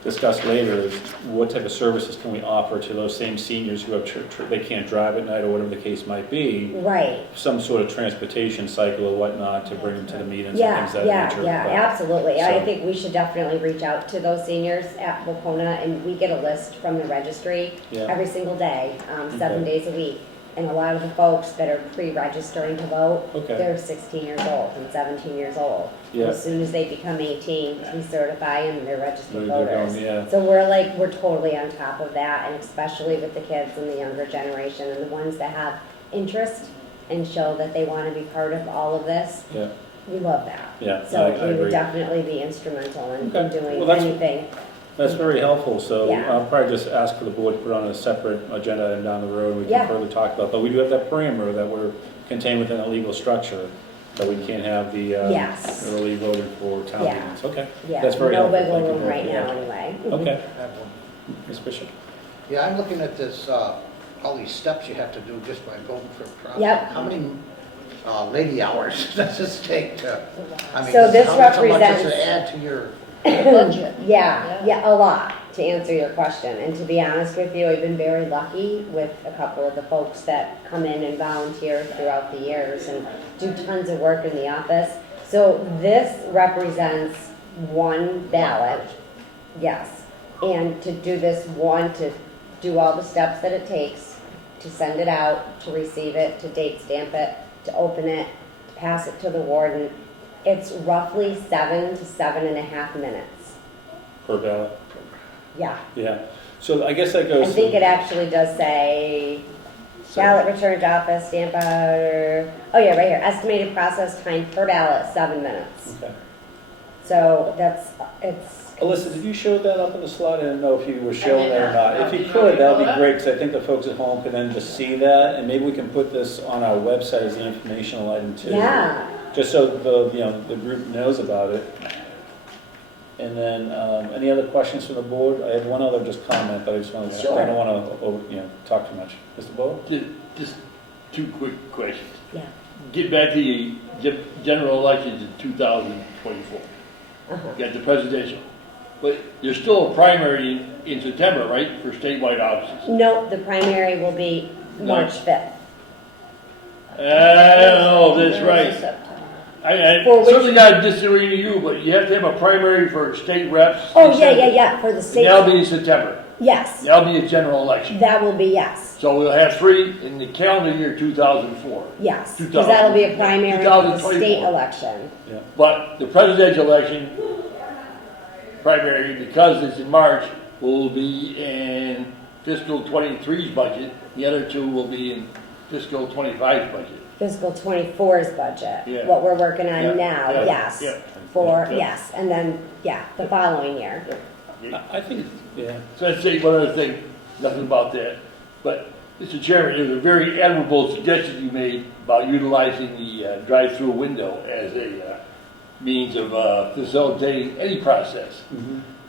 discuss later, is what type of services can we offer to those same seniors who have, they can't drive at night, or whatever the case might be, Right. some sort of transportation cycle or whatnot to bring them to the meetings and Yeah, things of that yeah, nature. yeah, But- absolutely. I so- think we should definitely reach out to those seniors at Wacona, and we get a list from the registry Yeah. every single day, 7 Okay. days a week. And a lot of the folks that are pre-registering to vote, Okay. they're 16 years old and 17 years old. Yeah. As soon as they become 18, we certify them, they're registered They're voters. going, yeah. So we're totally on top of that, and especially with the kids and the younger generation, and the ones that have interest and show that they want to be part of all of this. Yeah, We love that. yeah, So I we agree. would definitely be instrumental in Okay. doing Well, that's- anything. That's very helpful, so Yeah. I'll probably just ask for the board to put on a separate agenda item down the road, we Yeah. can further talk about, but we do have that parameter that we're contained within a legal structure, that we can't have the Yes. early voting for town Yeah. meetings, okay? Yeah, That's very no helpful. wiggle Thank you room very right much. now, anyway. Okay, I have one. Ms. Bishop? Yeah, I'm looking at this, all these steps you have to do just by voting for president. Yep. How many lady hours does this take to, I mean, So this how much does represents- it add to your? Budget. Yeah, a lot, to answer your question. And to be honest with you, I've been very lucky with a couple of the folks that come in and volunteer throughout the years and do tons of work in the office. So this represents one ballot, yes. And to do this to do all the steps that it takes, to send it out, to receive it, to date stamp it, to open it, to pass it to the warden, it's roughly 7 to 7.5 minutes. Per ballot, Yeah. yeah. So I guess that I goes. think it actually does say ballot returned to office, stamp out, oh yeah, right here, estimated process time per ballot, 7 minutes. Okay. So it's, Alyssa, did you show that up in the slide? I didn't know if you were showing did that or not. not. If Did you you could, want me to that would pull be it up? great, because I think the folks at home can then just see that, and maybe we can put this on our website as an informational item too. yeah, Just so the group knows about it. And then, any other questions from the board? I had one other just comment, but I just wanted to, I Sure. don't want to, talk too much. Mr. Bo? Just two quick questions. yeah. Get back to the general elections in 2024. Uh-huh. You got the presidential. But there's still a primary in September, right, for statewide offices? No, the primary will be March 5th. Oh, that's right. September. I For which- certainly not disagreeing to you, but you have to have a primary for state reps. Oh, yeah, for the And state. that'll be in September. Yes, That'll be a general election. that will be yes, So we'll have 3 in the calendar year 2004. yes, because that'll be a primary for the state 2024. election. But the presidential election primary, because it's in March, will be in fiscal 23's budget. The other 2 will be in fiscal 25's budget. Fiscal 24's budget, Yeah. what we're working on Yeah, now, yeah, yes. yeah. For, Yeah. yes, and then, the following year. I think, yeah. So I'd say one other thing, nothing about that, but Mr. Chairman, it was a very admirable suggestion you made about utilizing the drive-through window as a means of facilitating any process.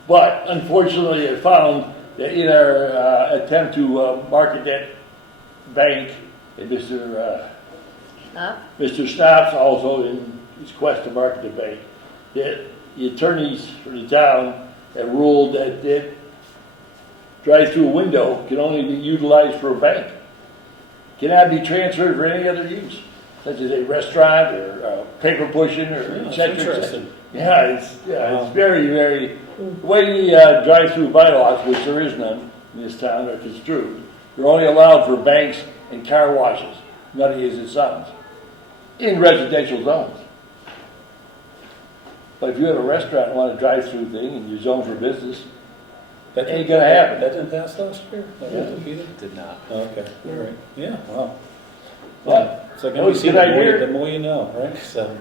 But unfortunately, I found that in our attempt to market that bank, and Mr. Stops also in his quest to market the bank, that the attorneys for the town have ruled that that drive-through window can only be utilized for a bank. Cannot be transferred for any other use, such as a restaurant or paper pushing or et That's cetera, et cetera. interesting. It's very, very, the way the drive-through bylaws, which there is none in this town, are construed, they're only allowed for banks and car washes, nutty as it sounds, in residential zones. But if you have a restaurant and want a drive-through thing and you're zoned for business, that ain't gonna happen. That didn't pass last year? Did not. Oh, okay, all right, yeah, wow. But It's like that was a NBC, good idea. the more you know, right? So,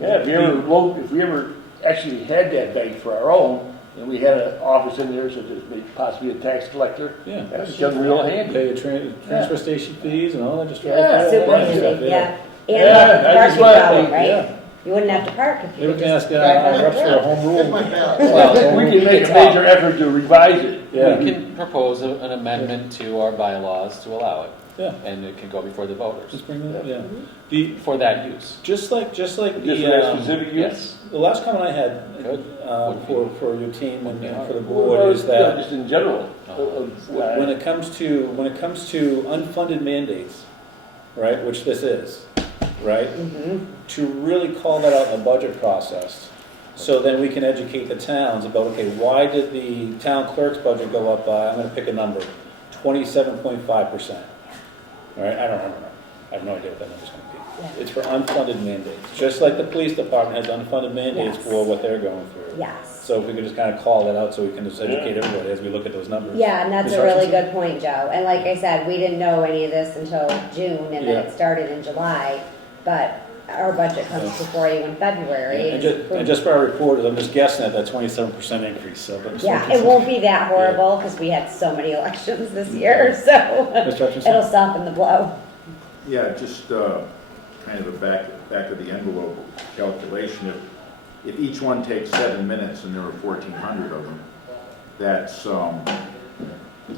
Yeah, if we ever actually had that bank for our own, and we had an office in there, such as maybe possibly a tax collector, yeah. that would come real handy. Pay transfer station fees and all that, just. Yeah, Super yeah, handy, yeah. Yeah, And I just parking wanted problem, to- right? yeah. You wouldn't have to park if you Maybe we could can just ask drive our on reps the for a road. home rule. Well, We can make a major effort to revise it. Yeah. We can propose an amendment to our bylaws to allow it, Yeah, and it can go before the voters just bring that up, yeah. The, for that use. just like Just for that specific use? Yes. the last comment I had, Good. for your team and for the Well, board is that Just in general. when it comes to unfunded mandates, right, which this is, right? To really call that out in the budget process, so then we can educate the towns about, okay, why did the town clerk's budget go up by, I'm gonna pick a number, 27.5%. All right, I don't remember. I have no idea what that number's gonna be. It's for unfunded mandates, just like the police department has unfunded mandates Yes. for what they're going through. Yes. So if we could just kind of call that out so we can just educate everybody as we look at those numbers. Yeah, and that's Ms. a really Hutchinson? good point, Joe. And like I said, we didn't know any of this until June, and then Yeah. it started in July. But our budget comes before you in February. And just for our reporters, I'm just guessing at that 27% increase, so. but just- Yeah, it won't be that horrible because we had so many elections this year, so Mr. Hutchinson? it'll soften the blow. Yeah, just kind of a back of the envelope calculation. If each one takes 7 minutes and there are 1,400 of them, that's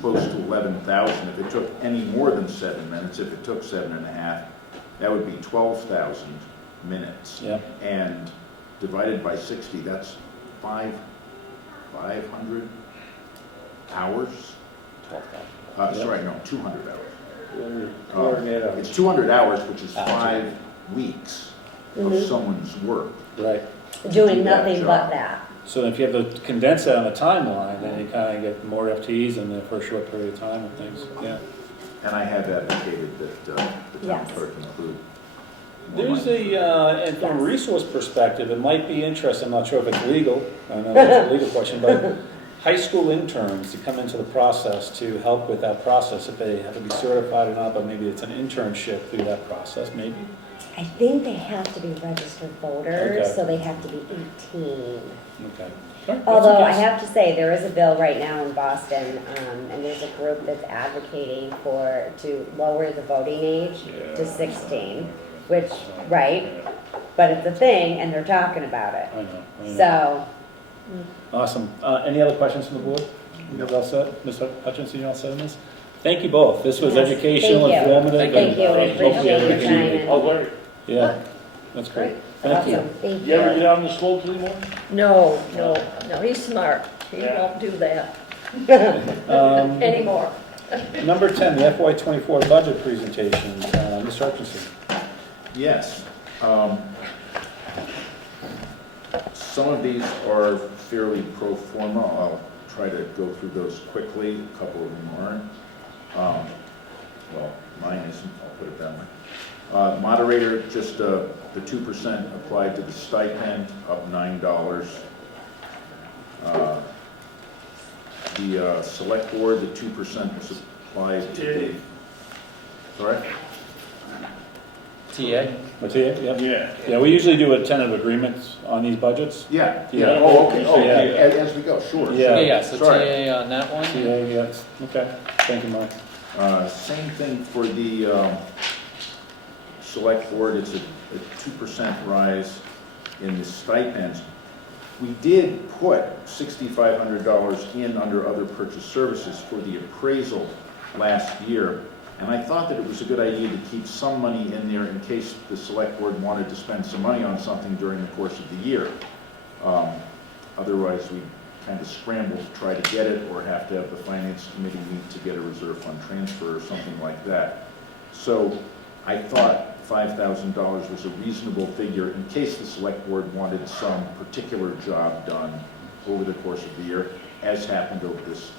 close to 11,000. If it took any more than 7 minutes, if it took 7.5, that would be 12,000 minutes. Yeah. And divided by 60, that's 500 hours? 12,000. Sorry, no, 200 hours. Coordinate out. It's 200 hours, which is 5 weeks of someone's work. Right. Doing Do that nothing job. but that. So if you have to condense that on the timeline, then you kind of get more FTEs in there for a short period of time and things, yeah. And I have advocated that the town Yes. clerk include more There's money. and from a resource perspective, it might be interesting, I'm not sure if it's legal, I don't know if it's a legal question, but high school interns to come into the process to help with that process, if they have to be certified or not, but maybe it's an internship through that process, maybe? I think they have to be registered voters, Okay. so they have to be 18. Okay. All right, that's a Although I guess. have to say, there is a bill right now in Boston, and there's a group that's advocating to lower the voting age to 16, which, right, but it's a thing, and they're talking about it. I know. So, Awesome. Any other questions from the board? You guys all set? Ms. Hutchinson, you all set on this? Thank you both. This was Yes, educational, thank you. informative. Thank you, we and hopefully appreciate your everybody can- time. Oh, Larry, Yeah, that's great. Thank you. awesome, thank you ever you. get on the slopes anymore? No, he's smart. He Yeah. won't do that Um, anymore. Number 10, the FY '24 budget presentation. Mr. Hutchinson. Yes. Some of these are fairly pro forma. I'll try to go through those quickly. A couple of them aren't. Well, mine isn't, I'll put it that way. Moderator, just the 2% applied to the stipend, up $9. The select board, the 2% was applied to the, sorry? TA? What's it? Yep. Yeah. Yeah, we usually do a tentative agreement on these budgets. Yeah, Yeah. yeah, oh, okay, oh, Yeah. okay, as we go, sure. Yeah. Yeah, so Sorry. TA on that one? Yeah, yes, okay, thank you, Mark. Same thing for the select board, it's a 2% rise in the stipends. We did put $6,500 in under other purchase services for the appraisal last year, and I thought that it was a good idea to keep some money in there in case the select board wanted to spend some money on something during the course of the year. Otherwise, we kind of scramble to try to get it, or have to have the finance committee meet to get a reserve fund transfer or something like that. So I thought $5,000 was a reasonable figure in case the select board wanted some particular job done over the course of the year, as happened over this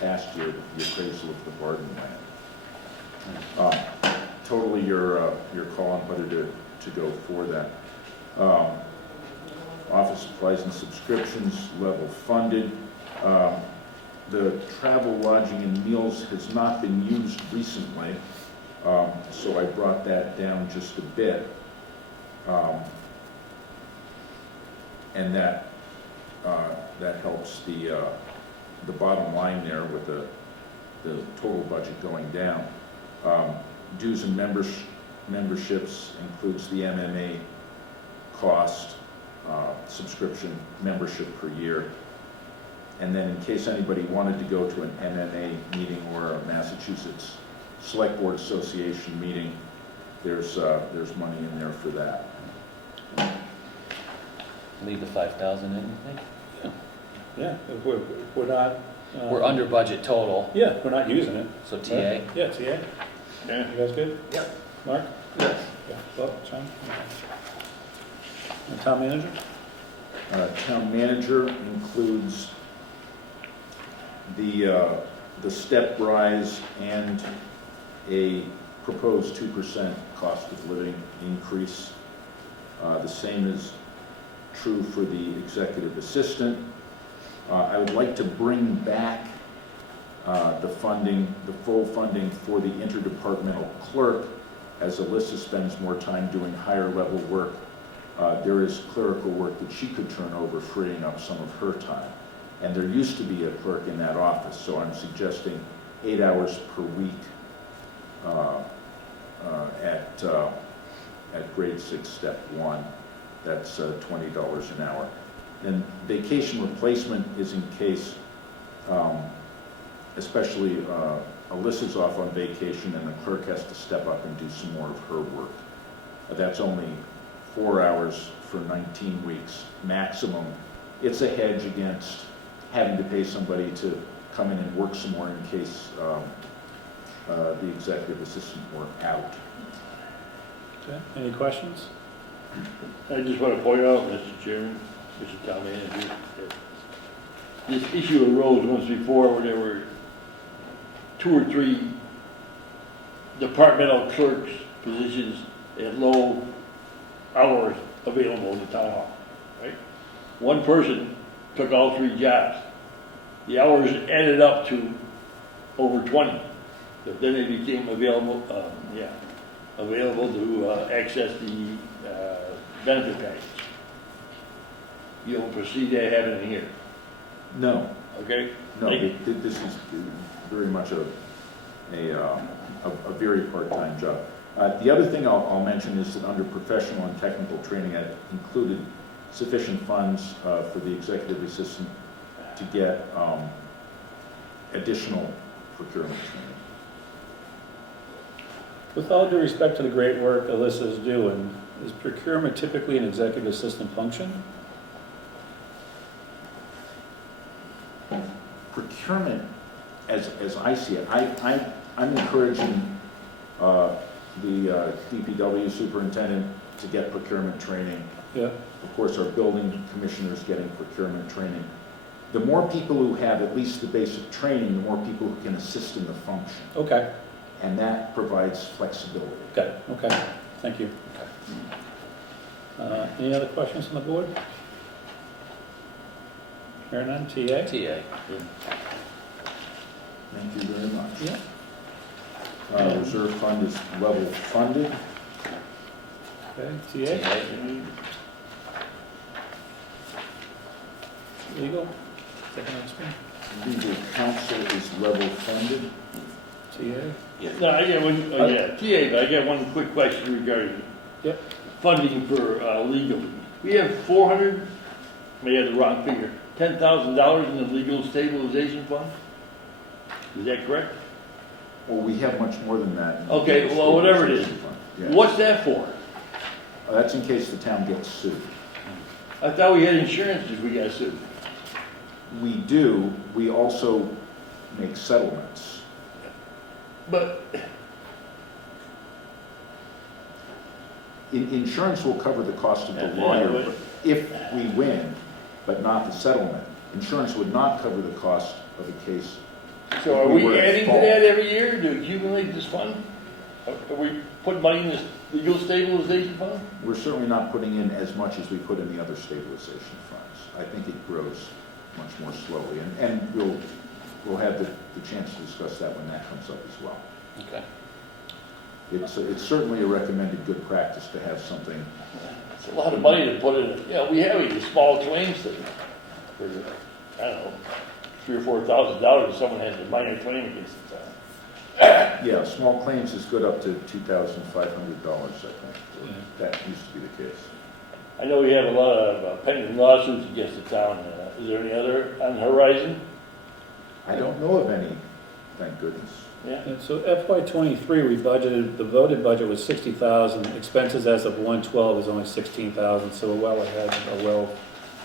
past year with the appraisal of the Barden land. Totally your call on whether to go for that. Office supplies and subscriptions, level funded. The travel, lodging, and meals has not been used recently, so I brought that down just a bit. And that helps the bottom line there with the total budget going down. Dues and memberships includes the MMA cost, subscription membership per year. And then in case anybody wanted to go to an MMA meeting or a Massachusetts Select Board Association meeting, there's money in there for that. Leave the 5,000 in, you think? Yeah, if we're not. We're under budget total, Yeah, we're not using it. so TA? Right? Yeah, TA. Yeah. You guys good? Yep. Mark? Yes. Yeah. Well, John? And town manager? Town manager includes the step rise and a proposed 2% cost of living increase. The same is true for the executive assistant. I would like to bring back the funding, the full funding for the interdepartmental clerk, as Alyssa spends more time doing higher level work. There is clerical work that she could turn over, freeing up some of her time. And there used to be a clerk in that office, so I'm suggesting 8 hours per week at grade 6, step 1. That's $20 an hour. And vacation replacement is in case, especially Alyssa's off on vacation and the clerk has to step up and do some more of her work. That's only 4 hours for 19 weeks maximum. It's a hedge against having to pay somebody to come in and work some more in case the executive assistant were out. Okay, any questions? I just want to point out, Mr. Chairman, Mr. Town Manager, that this issue arose once before where there were 2 or 3 departmental clerks positions at low hours available in the town hall, right? One person took all 3 jobs. The hours ended up to over 20. But then they became available, available to access the benefit package. You don't foresee that happening here, No, okay? no, this is very much a very part-time job. The other thing I'll mention is that under professional and technical training, I've included sufficient funds for the executive assistant to get additional procurement training. With all due respect to the great work Alyssa is doing, is procurement typically an executive assistant function? Procurement as I see it, I'm encouraging the DPW superintendent to get procurement training. Yeah, Of course, our building commissioners getting procurement training. The more people who have at least the basic training, the more people who can assist in the function. okay, And that provides flexibility. got it, okay, thank you. Any other questions on the board? Hearing none, TA? TA. Thank you very much. Yeah. Reserve fund is level funded. Okay, TA? Legal? Second on screen. Legal counsel is level funded. TA? No, I got one, TA, but I got one quick question regarding Yep. funding for legal. We have 400, may have the wrong figure, $10,000 in the legal stabilization fund? Is that correct? Well, we have much more than that. in the Okay, legal well, whatever it is. stabilization fund. Yes. What's that for? That's in case the town gets sued. I thought we had insurance if we got sued. We do. We also make settlements. But, Insurance will cover the cost of the Yeah, lawyer but- if we win, but not the settlement. Insurance would not cover the cost of the case. so are We were we at adding to fault. that every year to accumulate this fund? Are we putting money in this legal stabilization fund? We're certainly not putting in as much as we put in the other stabilization funds. I think it grows much more slowly, and we'll have the chance to discuss that when that comes up as well. Okay. It's certainly a recommended good practice to have something. It's a lot of money to put in, we have a small claims thing for, I don't know, $3,000 or $4,000 if someone has a minor claim against the town. Yeah, small claims is good up to $2,500, I think. Yeah. That used to be the case. I know we have a lot of pending lawsuits against the town. Is there any other on the horizon? I don't know of any, thank goodness. Yeah. And so FY '23, we budgeted, the voted budget was 60,000, expenses as of 1/12 is only 16,000, so we're well ahead, or well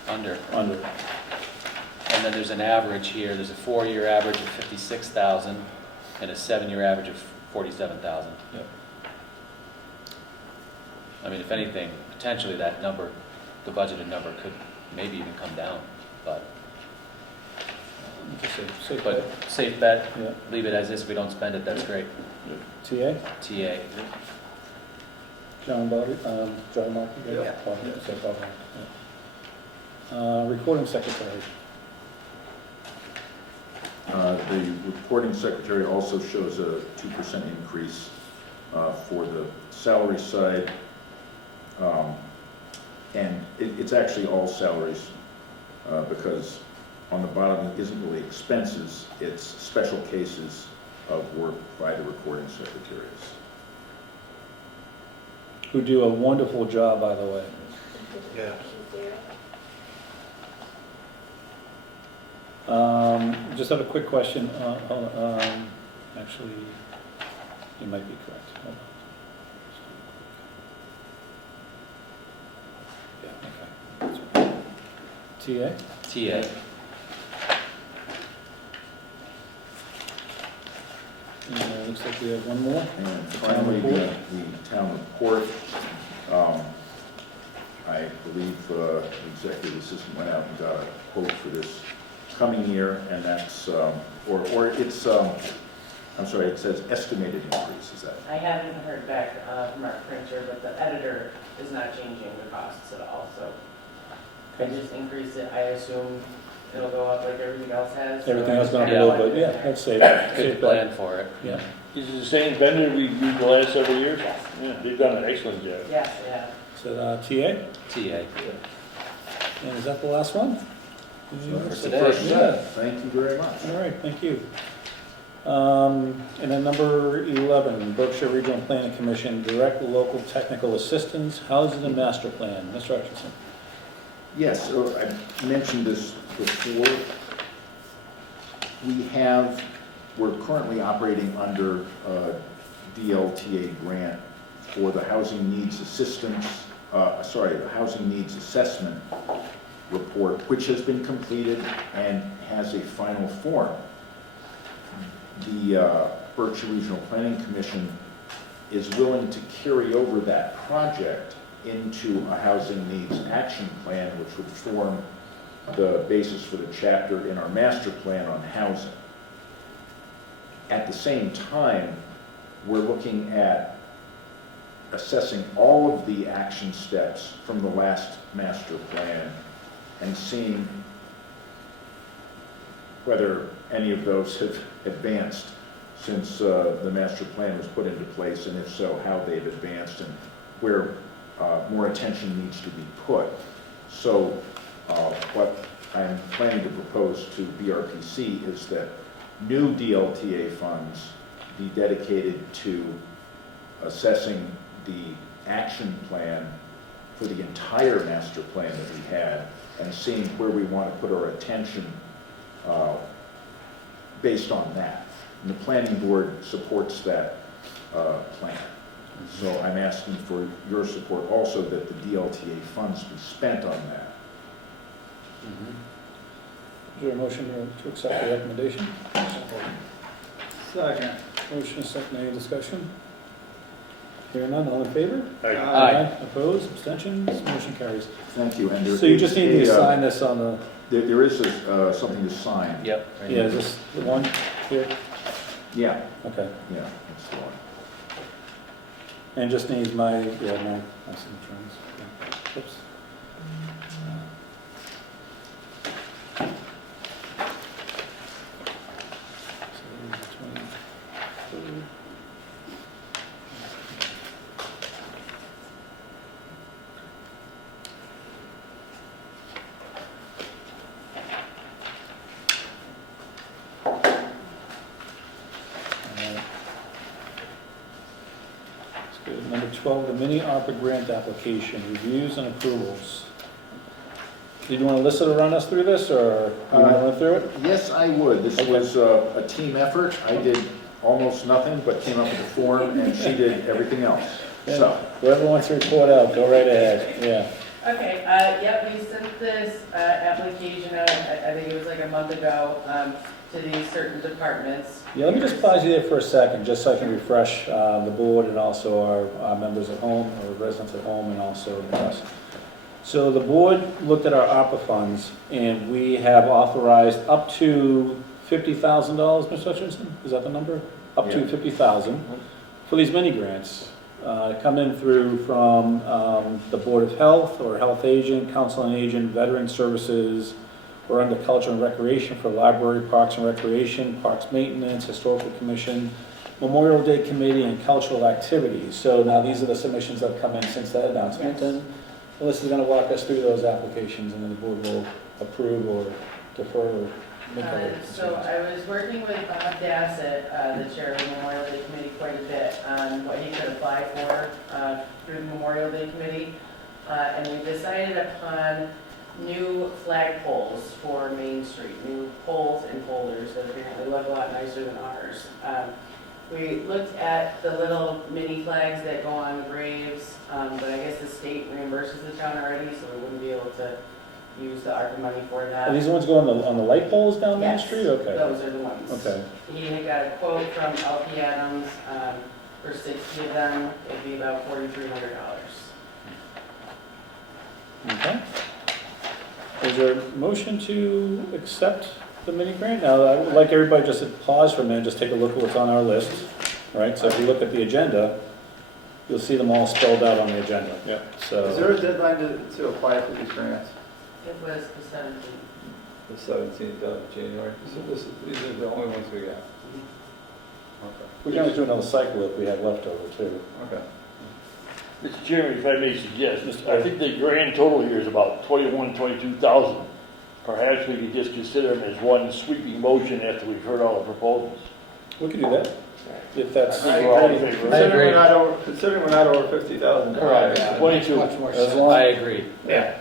Under. under. And then there's an average here, there's a 4-year average of 56,000 and a 7-year average of 47,000. Yep. I mean, if anything, potentially that number, the budgeted number could maybe even come down, but Just safe but bet. safe bet, Yeah. leave it as is, if we don't spend it, that's great. TA? TA. John Bobby, John Markey? Yeah. Bobby, say Bobby, yeah. Recording secretary. The reporting secretary also shows a 2% increase for the salary side. And it's actually all salaries because on the bottom it isn't really expenses, it's special cases of work by the recording secretaries. Who do a wonderful job, by the way. Yeah. Just have a quick question. Actually, you might be correct. Hold on. Yeah, okay. TA? TA. And looks like we have one more. And The town finally, report. the town report. I believe the executive assistant went out and got a quote for this coming year, and that's, or it's, I'm sorry, it says estimated increase, is that? I haven't heard back from our printer, but the editor is not changing the costs at all, so I just increased it. I assume it'll go up like everything else has. so Everything else going up a Yeah. little bit, yeah, that's safe. Good Safe bet. plan for it. Yeah. Is it the same vendor we've used the last several years? Yes. Yeah, they've done an excellent job. Yes, yeah. So, TA? TA. And is that the last one? For The today. first Yeah. set. Thank you very much. All right, thank you. And then number 11, Berkshire Regional Planning Commission, direct local technical assistance, housing and master plan. Mr. Hutchinson. Yes, so I mentioned this before. We're currently operating under a DLTA grant for the housing needs assistance, the housing needs assessment report, which has been completed and has a final form. the Berkshire Regional Planning Commission is willing to carry over that project into a housing needs action plan, which would form the basis for the chapter in our master plan on housing. At the same time, we're looking at assessing all of the action steps from the last master plan and seeing whether any of those have advanced since the master plan was put into place, and if so, how they've advanced and where more attention needs to be put. So what I'm planning to propose to BRPC is that new DLTA funds be dedicated to assessing the action plan for the entire master plan that we had and seeing where we want to put our attention based on that. And the planning board supports that plan. So I'm asking for your support also that the DLTA funds be spent on that. Is there a motion to accept the recommendation? Second. Motion is second, any discussion? Hearing none, all in favor? Aye. Opposed, abstentions, motion carries. Thank you. And there So you just is need me to a, sign this on the, there is something to sign. Yep. right yeah, here. is this the one here? Yeah, Okay, yeah, that's the one. and just needs my, yeah, my signature on this. Oops. So here's the 23rd. That's good. Number 12, the mini ARPA grant application, reviews and approvals. Did you want to list it or run us through this, or you want to run through it? Yes, I would. This Okay. was a team effort. I did almost nothing, but came up with a form, and she did everything else. So, Whoever wants to report out, go right ahead, yeah. Okay, yep, we sent this application out, I think it was like a month ago, to these certain departments. Yeah, let me just pause you there for a second, just so I can refresh the board and also our members at home, or residents at home, and also us. So the board looked at our ARPA funds, and we have authorized up to $50,000, Mr. Hutchinson, is that the number? Up to Yeah. $50,000 for these mini grants. Come in through from the Board of Health, or Health Agent, Council on Agent, Veteran Services, or under Culture and Recreation for Library, Parks and Recreation, Parks Maintenance, Historical Commission, Memorial Day Committee, and Cultural Activities. So now these are the submissions that have come in since that announcement, and Melissa's going to walk us through those applications, and then the board will approve or defer or make other So decisions. I was working with Bob Dassett, the chair of the Memorial Day Committee, quite a bit on what he could apply for through the Memorial Day Committee. And we decided upon new flag poles for Main Street, new poles and holders that apparently look a lot nicer than ours. We looked at the little mini flags that go on graves, but I guess the state reimburses the town already, so we wouldn't be able to use the ARPA money for that. Are these the ones going on the light poles down Main Yes, Street? Okay. those are the ones. Okay. He had got a quote from LP Adams for 60 of them. It'd be about $4,300. Okay. Is there a motion to accept the mini grant? Now, I would like everybody just to pause for a minute, just take a look at what's on our list, right? So if you look at the agenda, you'll see them all spelled out on the agenda. Yeah. Is there a deadline to apply for these grants? It was the 17th. The 17th of January. So these are the only ones we got. Okay. We can always do another cycle if we have leftover too. Okay. Mr. Chairman, if I may suggest, I think the grand total here is about 22,000. Perhaps we could just consider them as one sweeping motion after we've heard all the proposals. We could do that, if that's. I think we're all in favor. Considering we're not over 50,000. Correct. 22. Much more As sense. long, I I agree. Yeah.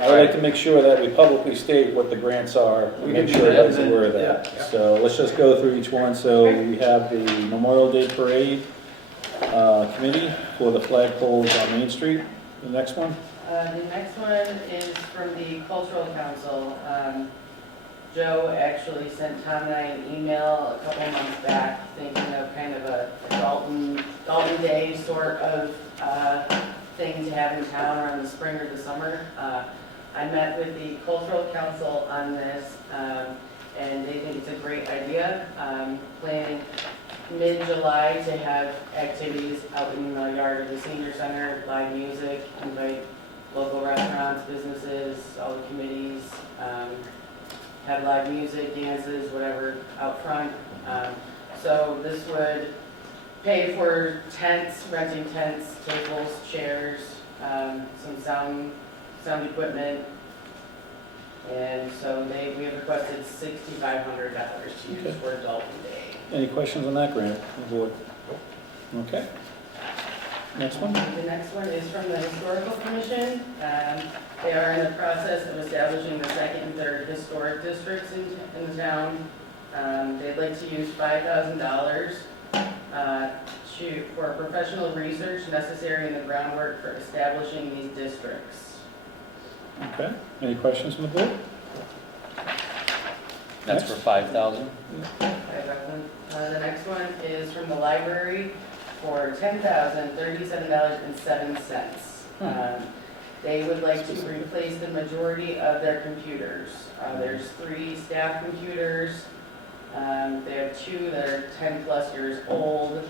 would like to make sure that we publicly state what the grants are, We make can sure do that. everybody's aware of that. Yeah. So let's just go through each one. So we have the Memorial Day Parade Committee for the flagpoles on Main Street. The next one? The next one is from the Cultural Council. Joe actually sent Tom and I an email a couple months back thinking of kind of a Dalton Day sort of thing to have in town around the spring or the summer. I met with the Cultural Council on this, and they think it's a great idea. Planning mid-July to have activities out in the yard of the senior center, live music, invite local restaurants, businesses, all the committees, have live music, dances, whatever, out front. So this would pay for tents, renting tents, tables, chairs, some sound equipment. And so we have requested $6,500 to use for Dalton Day. Any questions on that grant from the board? Okay. Next one? The next one is from the Historical Commission. They are in the process of establishing the second and third historic districts in the town. They'd like to use $5,000 for professional research necessary in the groundwork for establishing these districts. Okay. Any questions from the board? That's for 5,000? The next one is from the library for $10,037.07. They would like to replace the majority of their computers. There's 3 staff computers. They have 2 that are 10+ years old.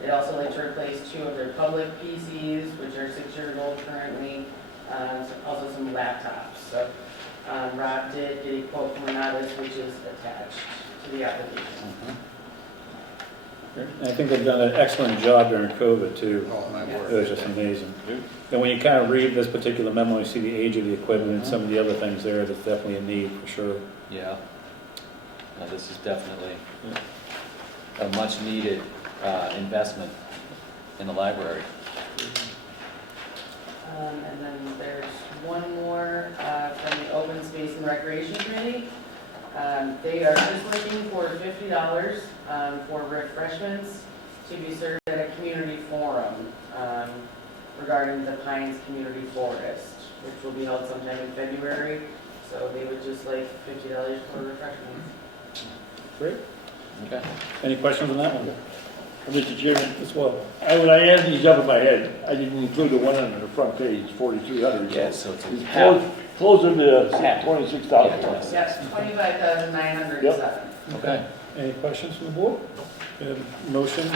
They'd also like to replace 2 of their public PCs, which are 6 years old currently. Also some laptops. So Rob did get a quote from Anonymous, which is attached to the application. And I think they've done an excellent job during COVID too. Oh, my word. It was just amazing. And when you kind of read this particular memo, you see the age of the equipment and some of the other things there, there's definitely a need for sure. Yeah. No, this is definitely a much needed investment in the library. And then there's one more from the Open Space and Recreation Committee. They are just looking for $50 for refreshments to be served at a community forum regarding the Pines Community Forest, which will be held sometime in February. So they would just like $50 for refreshments. Great. Okay. Any questions on that one? Mr. Chairman, As well. when I added these up in my head, I didn't include the one on the front page, 4,300. Yeah, so it's It's half. closer to Half. 26,000. Yes, $25,907. Okay. Any questions from the board? Motion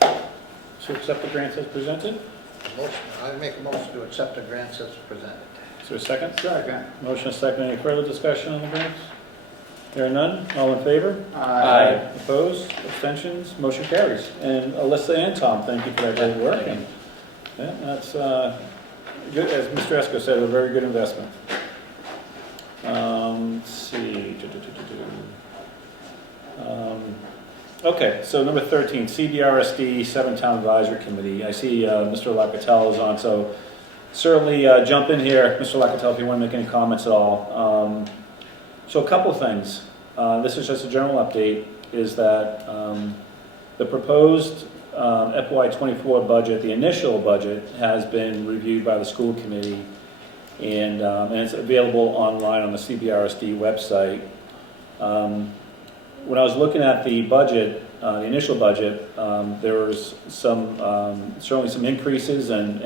to accept the grants as presented? I make a motion to accept the grants as presented. Is there a second? Second. Motion is second. Any further discussion on the grants? There are none. All in favor? Aye. Opposed? Abstentions? Motion carries. And Alyssa and Tom, thank you for that great work. And yeah, that's good. As Mr. Esco said, a very good investment. Let's see. Okay, so number 13, CBRSD 7-Town Advisory Committee. I see Mr. Lacatell is on, so certainly jump in here, Mr. Lacatell, if you want to make any comments at all. So a couple of things. This is just a general update, is that the proposed FY24 budget, the initial budget, has been reviewed by the school committee, and it's available online on the CBRSD website. When I was looking at the budget, the initial budget, there was some, certainly some increases and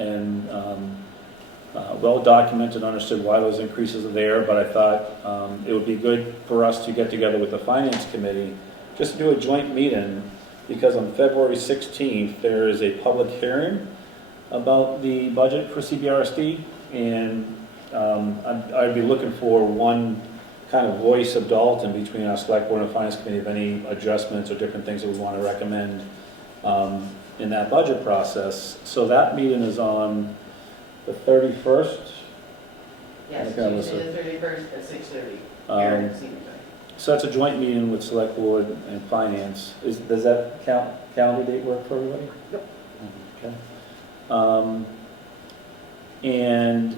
well documented, understood why those increases are there, but I thought it would be good for us to get together with the finance committee, just to do a joint meeting, because on February 16th, there is a public hearing about the budget for CBRSD, and I'd be looking for one kind of voice of Dalton between our select board and finance committee of any adjustments or different things that we want to recommend in that budget process. So that meeting is on the 31st. Yes, Okay, Tuesday the 31st at 6:30. Here in the senior center. So that's a joint meeting with select board and finance. Does that calendar date work for everybody? Yep. Okay. And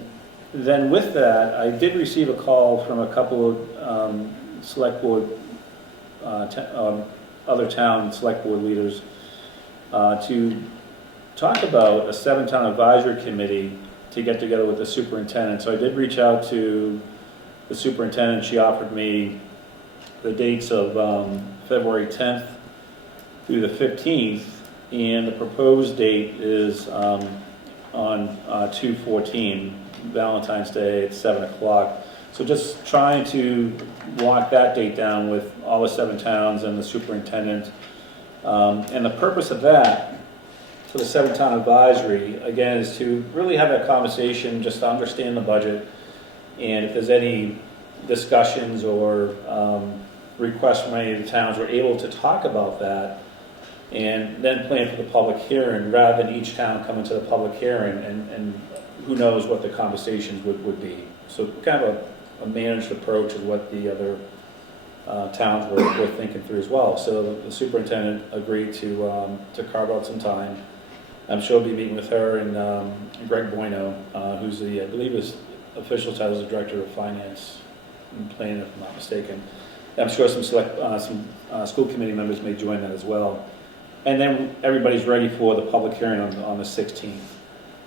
then with that, I did receive a call from a couple of select board, other town select board leaders to talk about a 7-town advisory committee to get together with the superintendent. So I did reach out to the superintendent, she offered me the dates of February 10th through the 15th, and the proposed date is on 2/14, Valentine's Day at 7 o'clock. So just trying to lock that date down with all the 7 towns and the superintendent. And the purpose of that, for the 7-town advisory, again, is to really have that conversation, just to understand the budget. And if there's any discussions or requests from any of the towns, we're able to talk about that and then plan for the public hearing, rather than each town coming to the public hearing and who knows what the conversations would be. So kind of a managed approach is what the other towns were thinking through as well. So the superintendent agreed to carve out some time. I'm sure I'll be meeting with her and Greg Bueno, who's I believe his official title is the Director of Finance and Planning, if I'm not mistaken. I'm sure some school committee members may join that as well. And then everybody's ready for the public hearing on the 16th.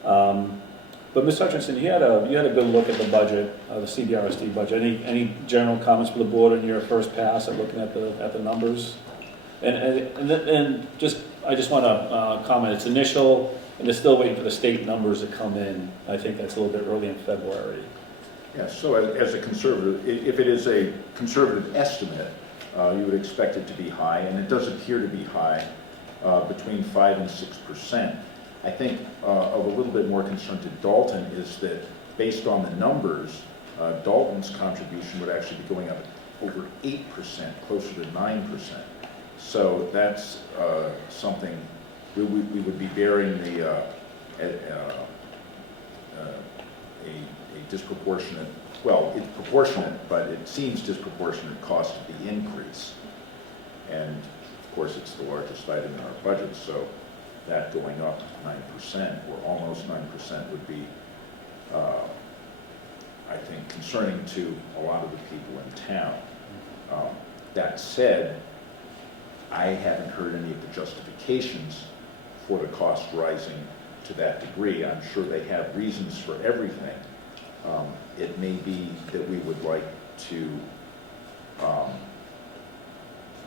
But Ms. Hutchinson, you had a good look at the budget, the CBRSD budget. Any general comments for the board in your first pass at looking at the numbers? And just I just want to comment. It's initial, and they're still waiting for the state numbers to come in. I think that's a little bit early in February. Yeah, so as a conservative, if it is a conservative estimate, you would expect it to be high, and it does appear to be high, between 5% and 6%. I think of a little bit more concern to Dalton is that based on the numbers, Dalton's contribution would actually be going up over 8%, closer to 9%. So that's something we would be bearing a disproportionate, well, it's proportionate, but it seems disproportionate cost of the increase. And of course, it's the largest item in our budget, so that going up 9% or almost 9% would be, I think, concerning to a lot of the people in town. That said, I haven't heard any of the justifications for the cost rising to that degree. I'm sure they have reasons for everything. It may be that we would like to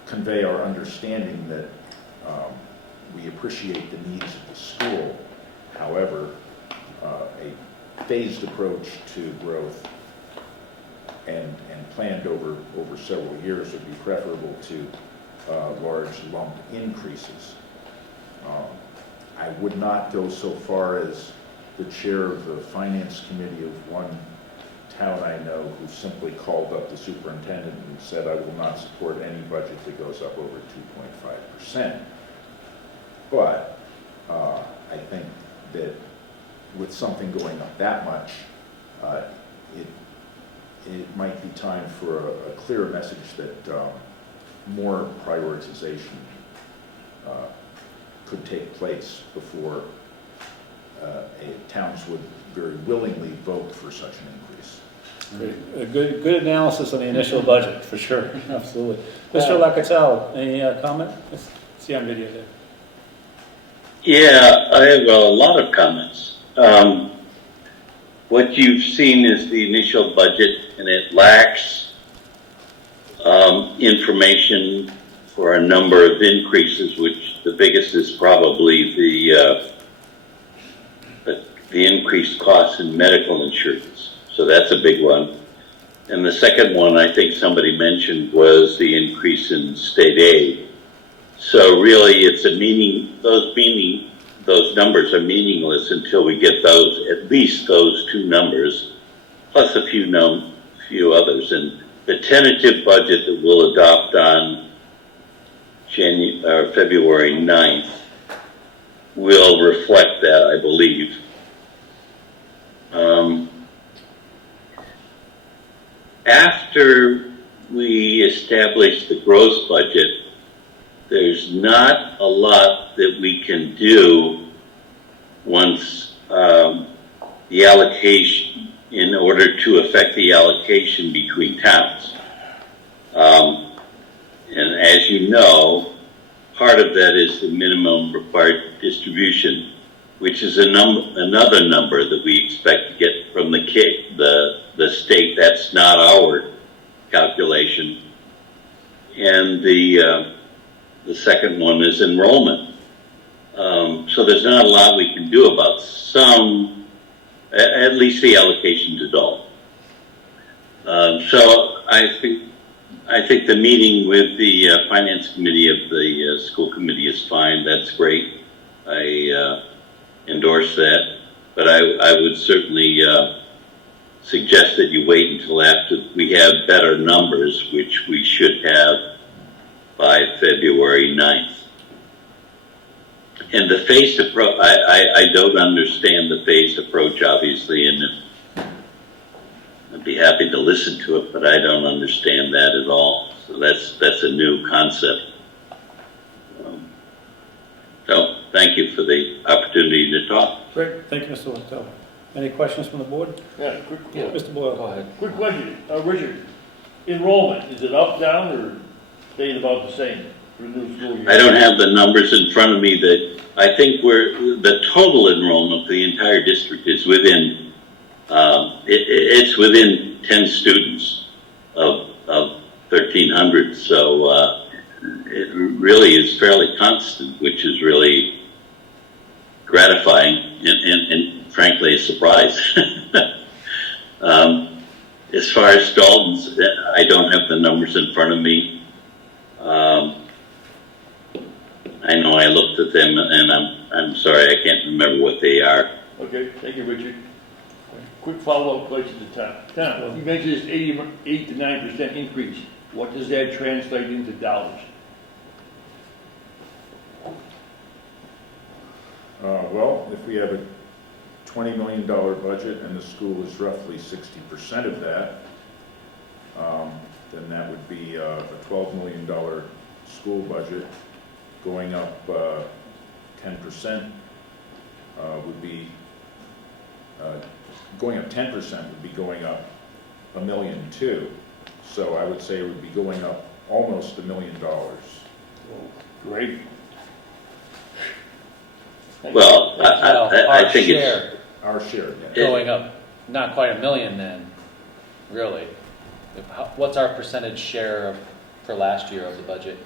convey our understanding that we appreciate the needs of the school. However, a phased approach to growth and planned over several years would be preferable to large lump increases. I would not go so far as the chair of the finance committee of one town I know who simply called up the superintendent and said, I will not support any budget that goes up over 2.5%. But I think that with something going up that much, it might be time for a clear message that more prioritization could take place before towns would very willingly vote for such an increase. A good analysis on the initial budget, for sure. Absolutely. Mr. Lacatelle, any comment? Let's see on video there. Yeah, I have a lot of comments. What you've seen is the initial budget, and it lacks information for a number of increases, which the biggest is probably the increased costs in medical insurance. So that's a big one. And the second one I think somebody mentioned was the increase in state aid. So really it's those numbers are meaningless until we get at least those two numbers, plus a few others. And the tentative budget that we'll adopt on February 9th will reflect that, I believe. After we establish the gross budget, there's not a lot that we can do once the allocation, in order to affect the allocation between towns. And as you know, part of that is the minimum required distribution, which is another number that we expect to get from the the state. That's not our calculation. And the second one is enrollment. So there's not a lot we can do about some, at least the allocation to Dalton. So I think the meeting with the finance committee of the school committee is fine. That's great. I endorse that. But I would certainly suggest that you wait until after we have better numbers, which we should have by February 9th. And the phased approach, I don't understand the phased approach, obviously, and I'd be happy to listen to it, but I don't understand that at all. So that's a new concept. So thank you for the opportunity to talk. Great, thank you, Mr. Leftello. Any questions from the board? Yeah, quick, Mr. Boyle? Go ahead. quick question. Richard, enrollment, is it up, down, or staying about the same for the new school year? I don't have the numbers in front of me. That I think the total enrollment for the entire district is within, it's within 10 students of 1,300. So it really is fairly constant, which is really gratifying and frankly a surprise. As far as Dalton's, I don't have the numbers in front of me. I know I looked at them, and I'm sorry, I can't remember what they are. Okay, thank you, Richard. Quick follow-up question to Tom. Tom, you mentioned this 8 to 9% increase. What does that translate into dollars? Well, if we have a $20 million budget and the school is roughly 60% of that, then that would be a $12 million school budget. Going up 10% would be, going up 10% would be going up $1.2 million. So I would say it would be going up almost $1 million. Great. Well, I think it's Our share, yeah. Going up, not quite $1 million then, really. What's our percentage share for last year of the budget?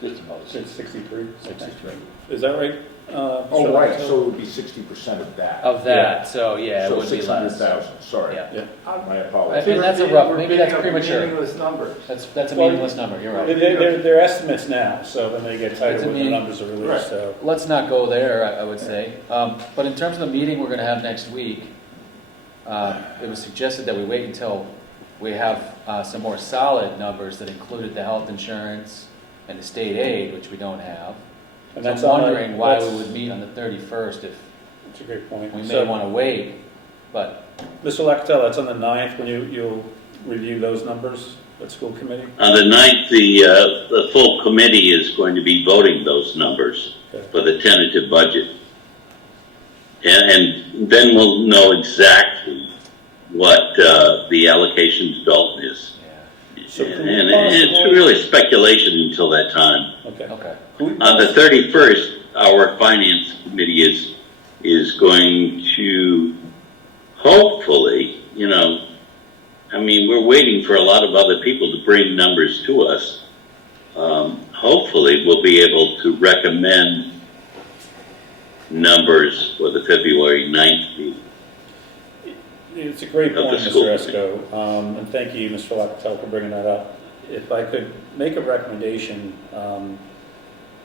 Just about. It's 63. 63. Is that right? Oh, right, so it would be 60% of that. Of that, so yeah, it So would be less. 600,000, sorry. Yeah. My apologies. And that's a rough, maybe that's We're premature. meaningless numbers. That's a Well, meaningless number, you're right. They're estimates now, so then they get tighter It's a when the mean- numbers are released, so. Let's not go there, I would say. But in terms of the meeting we're gonna have next week, it was suggested that we wait until we have some more solid numbers that included the health insurance and the state aid, which we don't have. And So that's I'm on wondering why we that's- would meet on the 31st if That's a great point. we may So, wanna wait, but Mr. Lactel, that's on the 9th when you'll review those numbers at school committee? on the 9th, the full committee is going to be voting those numbers Okay. for the tentative budget. And then we'll know exactly what the allocation to Dalton is. So And can we it's possibly- really speculation until that time. Okay. okay. Can we On the possibly- 31st, our finance committee is going to hopefully, I mean, we're waiting for a lot of other people to bring numbers to us. Hopefully, we'll be able to recommend numbers for the February 9th meeting. It's a great Of the point, school Mr. Esco, and thank you, Mr. Lactel, for bringing that up. If I could make a recommendation, now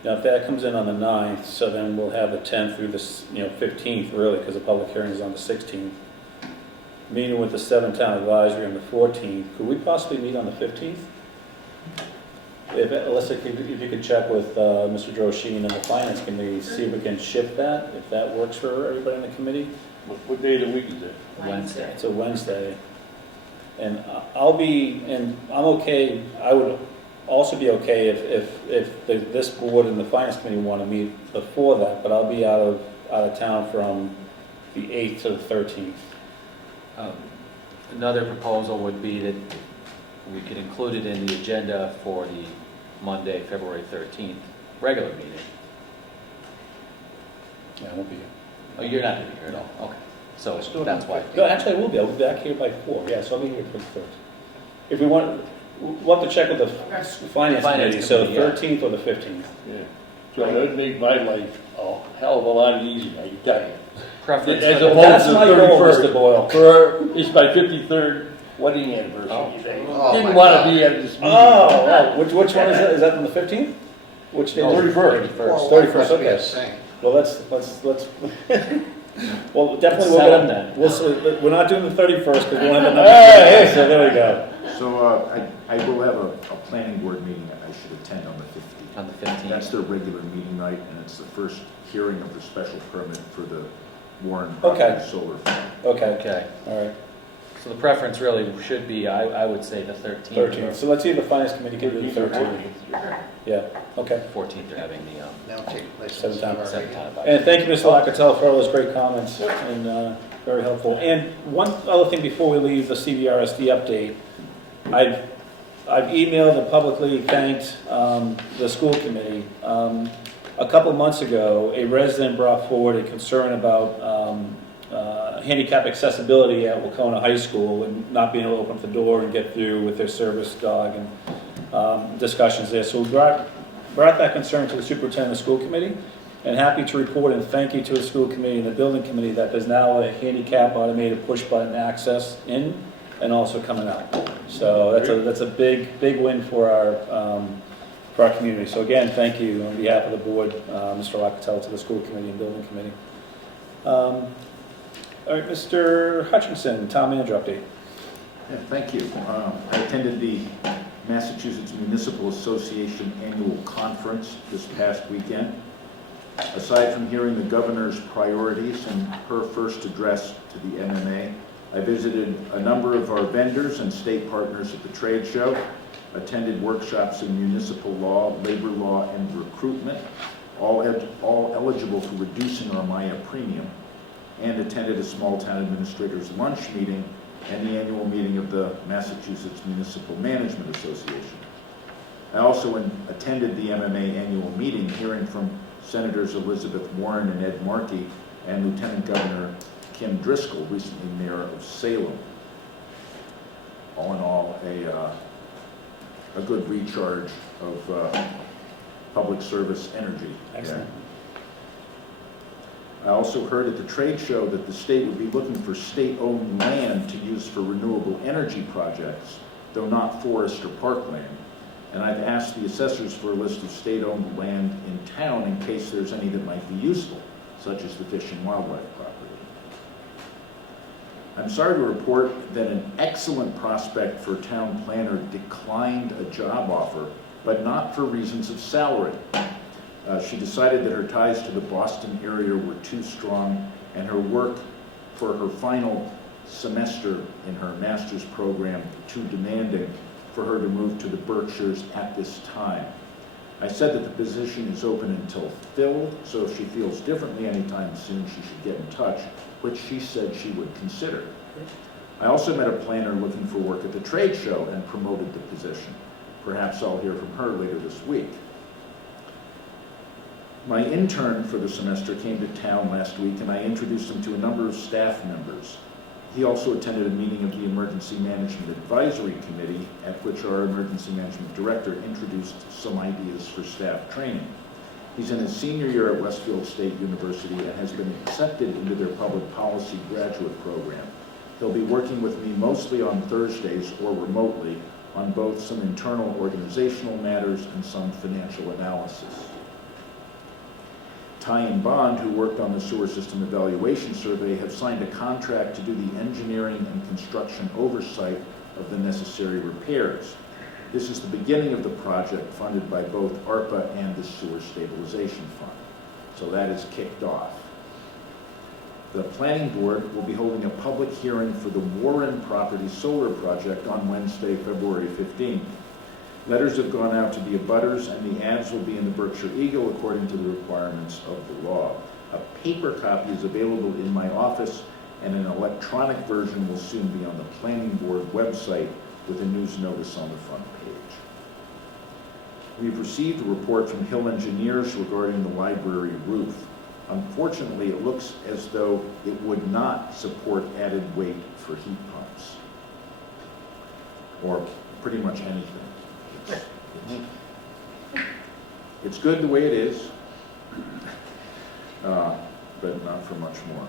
if that comes in on the 9th, so then we'll have the 10th through the 15th, really, because the public hearing is on the 16th. Meeting with the 7-town advisory on the 14th. Could we possibly meet on the 15th? Alyssa, if you could check with Mr. Drosheen and the finance committee, see if we can shift that, if that works for everybody in the committee. What day of the week is it? Wednesday. It's a Wednesday. And I'm okay, I would also be okay if this board and the finance committee want to meet before that, but I'll be out of town from the 8th to the 13th. Another proposal would be that we could include it in the agenda for the Monday, February 13th, regular meeting. Yeah, I won't be here. Oh, you're not going to be here at all, okay. So Let's do it that's on why. the 15th. No, actually, I will be. I'll be back here by 4. Yeah, so I'll be here for the 1st. If we want, we'll have to check with the finance committee, so the committee, yeah. 13th or the 15th. Yeah. So that would make my life a hell of a lot easier, I can tell you. Preference As for the opposed That's to the my goal, 31st. Mr. Boyle. It's my 53rd wedding anniversary. Oh. Oh, Didn't my want God. to be at this meeting. Oh, which one is that? Is that on the 15th? Which day? No, is it? 31st. Well, 31st, must be okay. a saint. Well, let's, well, definitely Let's set 'em then. we're not doing the 31st because we won't have enough. Hey, hey. So there we go. So I will have a planning board meeting that I should attend on the 15th. On the 15th. That's their regular meeting night, and it's the first hearing of the special permit for the Warren Okay. Properties Solar Farm. Okay, Okay, all right, so the preference really should be, I would say the 13th. 13th. So let's see if the finance committee can do the 13th. Yeah, okay. 14th, they're having the, That'll take place. Seven times. 7th time. And thank you, Mr. Locatello, for all those great comments, and very helpful. And one other thing before we leave the CVRSD update, I've emailed and publicly thanked the school committee. A couple months ago, a resident brought forward a concern about handicap accessibility at Wacona High School and not being able to open up the door and get through with their service dog and discussions there. So we brought that concern to the superintendent of the school committee, and happy to report and thank you to the school committee and the building committee that there's now a handicap automated push button access in and also coming out. So that's a big win for our community. So again, thank you on behalf of the board, Mr. Locatello, to the school committee and building committee. All right, Mr. Hutchinson, town manager update. Yeah, thank you. I attended the Massachusetts Municipal Association Annual Conference this past weekend. Aside from hearing the governor's priorities and her first address to the MMA, I visited a number of our vendors and state partners at the trade show, attended workshops in municipal law, labor law, and recruitment, all eligible for reducing our Maya premium, and attended a small town administrators lunch meeting and the annual meeting of the Massachusetts Municipal Management Association. I also attended the MMA annual meeting, hearing from Senators Elizabeth Warren and Ed Markey and Lieutenant Governor Kim Driscoll, recently mayor of Salem. All in all, a good recharge of public service energy. Excellent. Yeah. I also heard at the trade show that the state would be looking for state-owned land to use for renewable energy projects, though not forest or parkland. And I've asked the assessors for a list of state-owned land in town in case there's any that might be useful, such as the Fish and Wildlife property. I'm sorry to report that an excellent prospect for town planner declined a job offer, but not for reasons of salary. She decided that her ties to the Boston area were too strong, and her work for her final semester in her master's program too demanding for her to move to the Berkshires at this time. I said that the position is open until filled, so if she feels differently anytime soon, she should get in touch, which she said she would consider. I also met a planner looking for work at the trade show and promoted the position. Perhaps I'll hear from her later this week. My intern for the semester came to town last week, and I introduced him to a number of staff members. He also attended a meeting of the Emergency Management Advisory Committee, at which our Emergency Management Director introduced some ideas for staff training. He's in his senior year at Westfield State University and has been accepted into their public policy graduate program. He'll be working with me mostly on Thursdays or remotely on both some internal organizational matters and some financial analysis. Ty and Bond, who worked on the sewer system evaluation survey, have signed a contract to do the engineering and construction oversight of the necessary repairs. This is the beginning of the project funded by both ARPA and the Sewer Stabilization Fund. So that is kicked off. The Planning Board will be holding a public hearing for the Warren Property Solar Project on Wednesday, February 15th. Letters have gone out to the abutters, and the ads will be in the Berkshire Eagle according to the requirements of the law. A paper copy is available in my office, and an electronic version will soon be on the Planning Board website with a news notice on the front page. We've received a report from Hill Engineers regarding the library roof. Unfortunately, it looks as though it would not support added weight for heat pumps, or pretty much anything. It's good the way it is, but not for much more.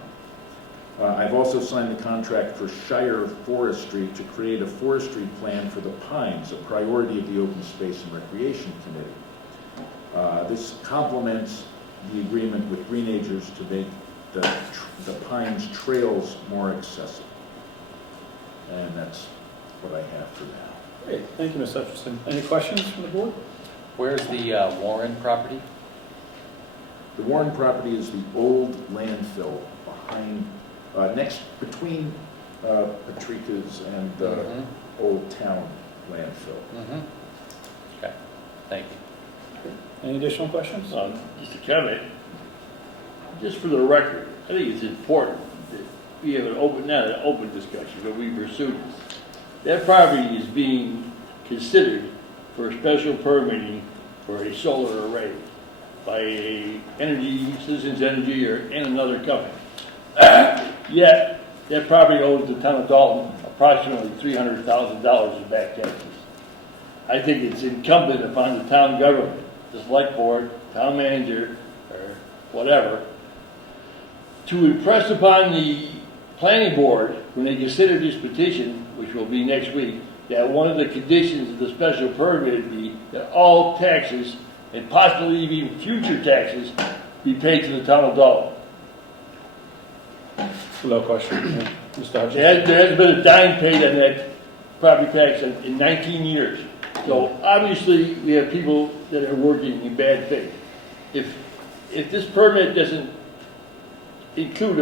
I've also signed the contract for Shire Forestry to create a forestry plan for the pines, a priority of the Open Space and Recreation Committee. This complements the agreement with Green Acres to make the pines trails more accessible. And that's what I have for now. Great, thank you, Ms. Hutchinson. Any questions from the board? Where's the Warren property? The Warren property is the old landfill behind, between Patrica's and the Old Town landfill. Okay, thank you. Any additional questions? Just a comment, just for the record, I think it's important that we have not an open discussion, but we pursue this. That property is being considered for special permitting for a solar array by a Citizens Energy and another company. Yet, that property owes the town of Dalton approximately $300,000 in back taxes. I think it's incumbent upon the town government, the select board, town manager, or whatever, to impress upon the planning board, when they consider this petition, which will be next week, that one of the conditions of the special permit be that all taxes, and possibly even future taxes, be paid to the town of Dalton. Without question. Yeah. Mr. Hutchinson? There hasn't been a dime paid on that property tax in 19 years. So obviously, we have people that are working in bad faith. If this permit doesn't include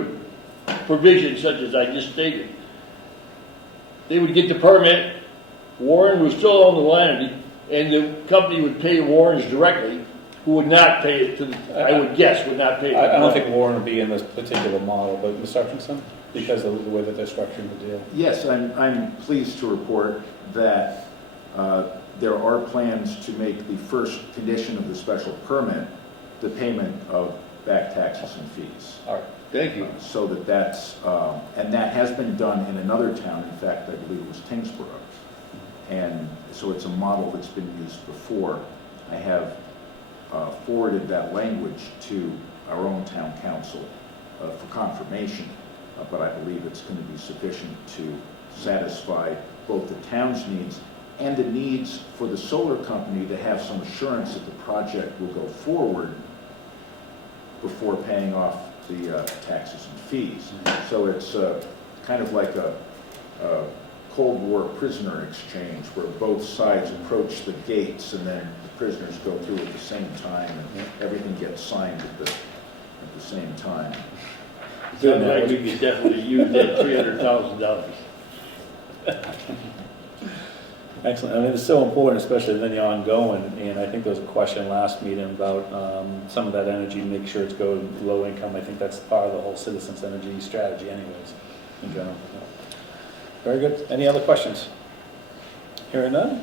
a provision such as I just stated, they would get the permit, Warren would still own the land, and the company would pay Warren's directly, who would not pay it to the, I would guess, would not pay it. I don't think Warren would be in this particular model, but Mr. Hutchinson, because of the way that they're structuring the deal. Yes, I'm pleased to report that there are plans to make the first condition of the special permit the payment of back taxes and fees. All right, thank you. So that's, and that has been done in another town, in fact, I believe it was Tingsboro. And so it's a model that's been used before. I have forwarded that language to our own town council for confirmation, but I believe it's going to be sufficient to satisfy both the town's needs and the needs for the solar company to have some assurance that the project will go forward before paying off the taxes and fees. So it's kind of like a Cold War prisoner exchange where both sides approach the gates and then the prisoners go through at the same time and everything gets signed at the same time. Sounds like we could definitely use that $300,000. Excellent. I mean, it's so important, especially in the ongoing, and I think there was a question last meeting about some of that energy, make sure it's going low income. I think that's part of the whole citizens' energy strategy anyways, in general. Very good. Any other questions? Hearing none.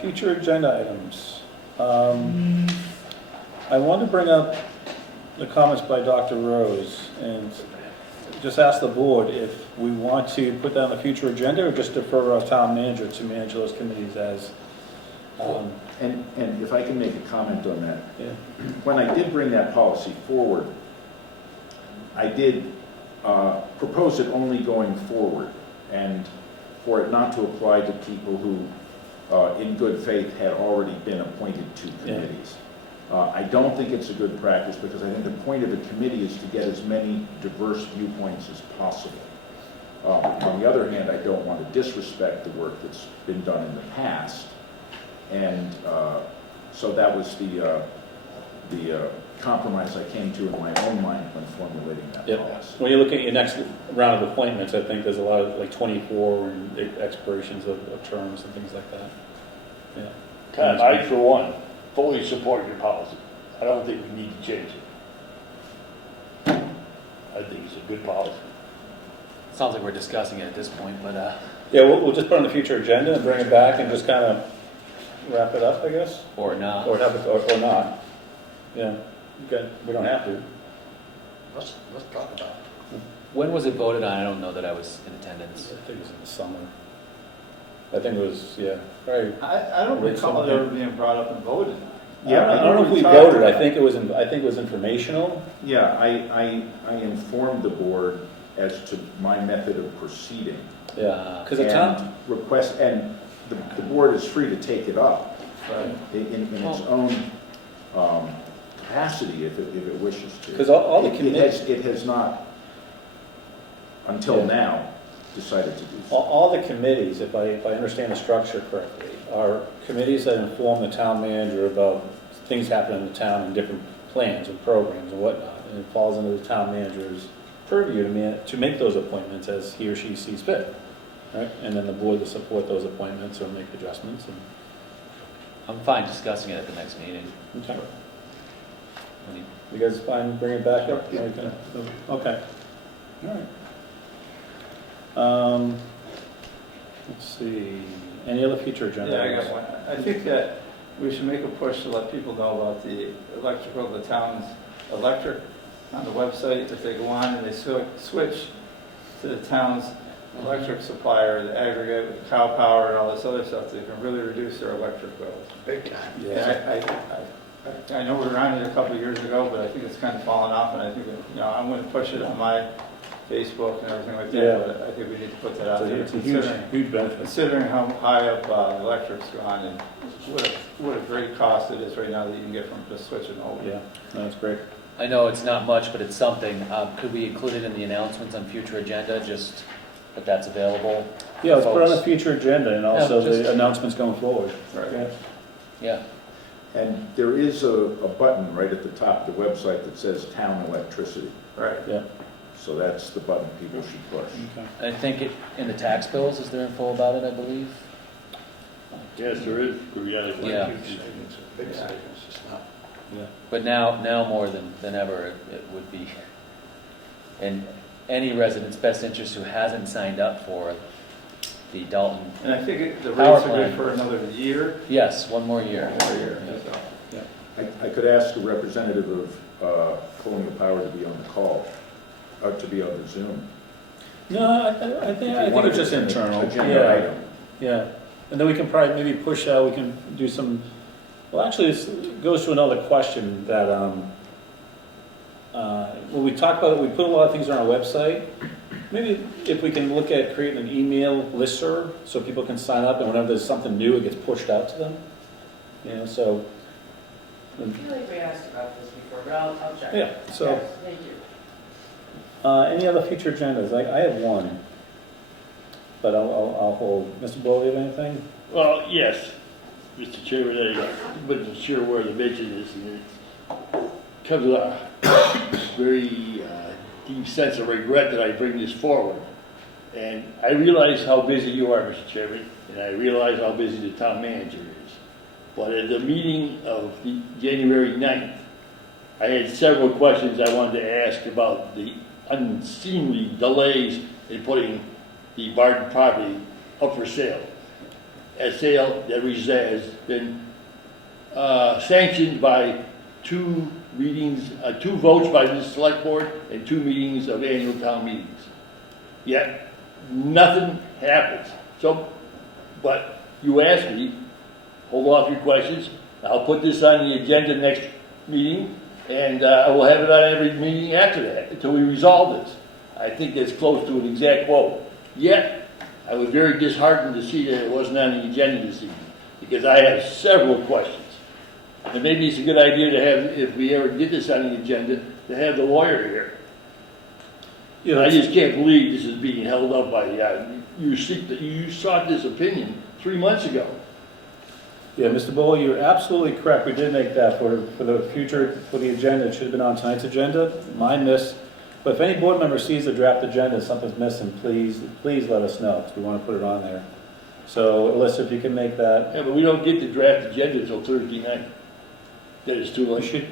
Future agenda items. I want to bring up the comments by Dr. Rose and just ask the board if we want to put that on the future agenda or just defer our town manager to manage those committees as. And if I can make a comment on that. Yeah. When I did bring that policy forward, I did propose it only going forward and for it not to apply to people who, in good faith, had already been appointed to committees. I don't think it's a good practice because I think the point of a committee is to get as many diverse viewpoints as possible. On the other hand, I don't want to disrespect the work that's been done in the past. And so that was the compromise I came to in my own mind when formulating that policy. When you look at your next round of appointments, I think there's a lot of like 24 and expirations of terms and things like that. Yeah. Tom, I, for one, fully support your policy. I don't think we need to change it. I think it's a good policy. Sounds like we're discussing it at this point, but Yeah, we'll just put it on the future agenda and bring it back and just kind of wrap it up, I guess. or not. Or have it, or not. Yeah. Okay. We don't have to. let's talk about it. When was it voted on? I don't know that I was in attendance. I think it was in the summer. I think it was, yeah, right. I don't recall it ever being brought up and voted. Yeah, I don't know if we talked voted, I about it. think it was informational. Yeah, I informed the board as to my method of proceeding. Yeah, because the town, Request, and the board is free to take it up Right. in its own capacity if it wishes to. because all the It committees, has not, until now, decided to do so. all the committees, if I understand the structure correctly, are committees that inform the town manager about things happening in the town and different plans and programs and whatnot. And it falls into the town manager's purview to make those appointments as he or she sees fit. Right? And then the board to support those appointments or make adjustments. And, I'm fine discussing it at the next meeting. okay. Any- You guys fine bringing it back up? Yeah. Okay. All right. Let's see, any other future agenda? Yeah, I items? got one. I think that we should make a push to let people know about the electrical, the town's electric on the website. If they go on and they switch to the town's electric supplier, the aggregate with cow power and all this other stuff, they can really reduce their electric bills. Big time. Yeah. I know we were on it a couple of years ago, but I think it's kind of fallen off, and I think, I'm going to push it on my Facebook and everything like Yeah. that, but I think we need to put that out there. It's a huge, huge benefit. Considering how high up the electric's gone and what a great cost it is right now that you can get from just switching over. Yeah, no, that's great. I know it's not much, but it's something. Could we include it in the announcements on future agenda, just that that's available? Yeah, let's put it on the Folks? future agenda and also Yeah, just- the announcements going forward. Right. Yeah. Yeah, And there is a button right at the top of the website that says town electricity. Right. Yeah. So that's the button people should push. Okay. and I think in the tax bills, is there info about it, I believe? Yes, there is, periodically. Yeah. Savings, big savings, it's not. Yeah. But now more than ever, it would be in any resident's best interest who hasn't signed up for the Dalton. And I think the Power rates are good plant. for another year. Yes, one more year. One more year, Yeah. so. I could ask a representative of Colonial Power to be on the call, to be on the Zoom. No, I think it's just internal. Agenda Yeah, item. yeah. And then we can probably maybe push out, we can do some, well, actually, this goes to another question that, when we talk about it, we put a lot of things on our website. Maybe if we can look at creating an email listserv so people can sign up and whenever there's something new, it gets pushed out to them. You know, so, I feel like we asked about this before, but I'll check. yeah, so. Yes, thank you. Any other future agendas? I have one, but I'll hold. Mr. Bowe, you have anything? Well, yes, Mr. Chairman, I wasn't sure where to mention this, and it comes with a very deep sense of regret that I bring this forward. And I realize how busy you are, Mr. Chairman, and I realize how busy the town manager is. But at the meeting of January 9th, I had several questions I wanted to ask about the unseemly delays in putting the Barton property up for sale. A sale that has been sanctioned by two votes by the Selectboard and 2 meetings of annual town meetings. Yet, nothing happens. So, but you asked me, hold off your questions, I'll put this on the agenda next meeting, and I will have it on every meeting after that until we resolve this. I think that's close to an exact quote. Yet, I was very disheartened to see that it wasn't on the agenda this evening, because I have several questions. And maybe it's a good idea to have, if we ever get this on the agenda, to have the lawyer here. Yeah, I just can't believe this is being held up by, you sought this opinion 3 months ago. Yeah, Mr. Bowe, you're absolutely correct. We did make that for the future, for the agenda. It should have been on tonight's agenda. Mine missed. But if any board member sees the draft agenda, something's missing, please let us know, because we want to put it on there. So, Alyssa, if you can make that. Yeah, but we don't get the draft agenda until Thursday night. That is too late.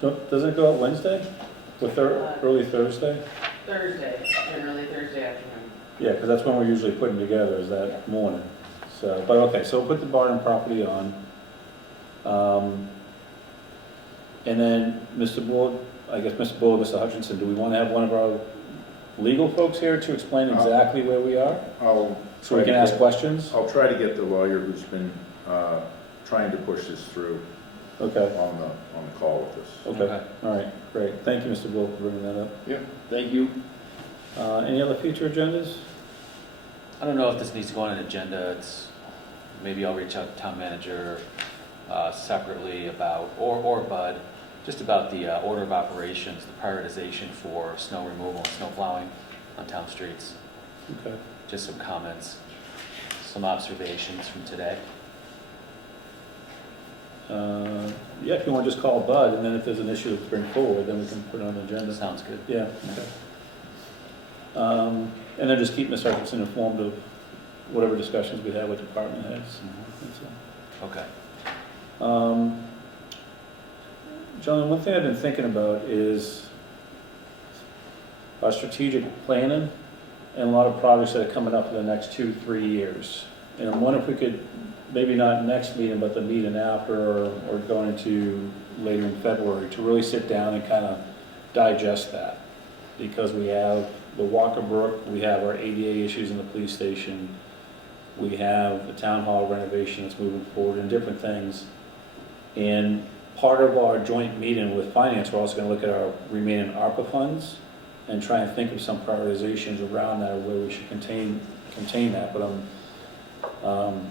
Doesn't it go out Wednesday? Or early Thursday? Thursday, generally Thursday afternoon. Yeah, because that's when we're usually putting together, is that morning. So, but okay, so we'll put the Barton property on. And then, Mr. Board, I guess, Mr. Bull, Mr. Hutchinson, do we want to have one of our legal folks here to explain exactly where we are? So we can ask questions? I'll try to get the lawyer who's been trying to push this through Okay, on the call with us. okay, all right, great. Thank you, Mr. Bull, for bringing that up. Yeah, thank you. Any other future agendas? I don't know if this needs to go on an agenda. It's, maybe I'll reach out to town manager separately about, or Bud, just about the order of operations, the prioritization for snow removal and snow plowing on town streets. Okay. Just some comments, some observations from today. Yeah, if you want to just call Bud, and then if there's an issue to bring forward, then we can put it on the agenda. Sounds good. Yeah, okay. And then just keep Ms. Hutchinson informed of whatever discussions we have with department heads. That's all. Okay. John, one thing I've been thinking about is our strategic planning and a lot of projects that are coming up in the next 2-3 years. And I'm wondering if we could, maybe not next meeting, but the meeting after or going into later in February, to really sit down and kind of digest that. Because we have the Walker Brook, we have our ADA issues in the police station, we have the town hall renovation that's moving forward and different things. And part of our joint meeting with finance, we're also going to look at our remaining ARPA funds and try and think of some prioritizations around that, where we should contain that. But I'm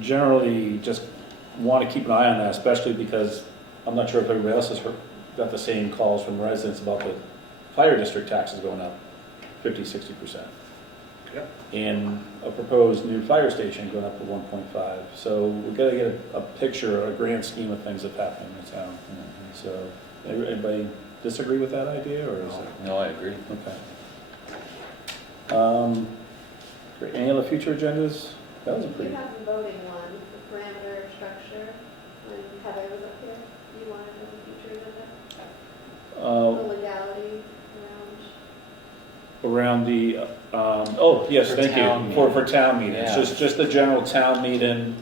generally just want to keep an eye on that, especially because I'm not sure if everybody else has got the same calls from residents about the fire district taxes going up 50-60%. Yep. And a proposed new fire station going up to 1.5. So we've got to get a picture, a grand scheme of things that's happening in town. So anybody disagree with that idea, or is it? No, I agree. Okay. Great. Any other future agendas? That was a You pretty. have the voting one, the parameter structure, when Heather was up here. You wanted as a future agenda? The legality Around the, oh, yes, For thank town you, for town meetings. Yeah. Just the general town meeting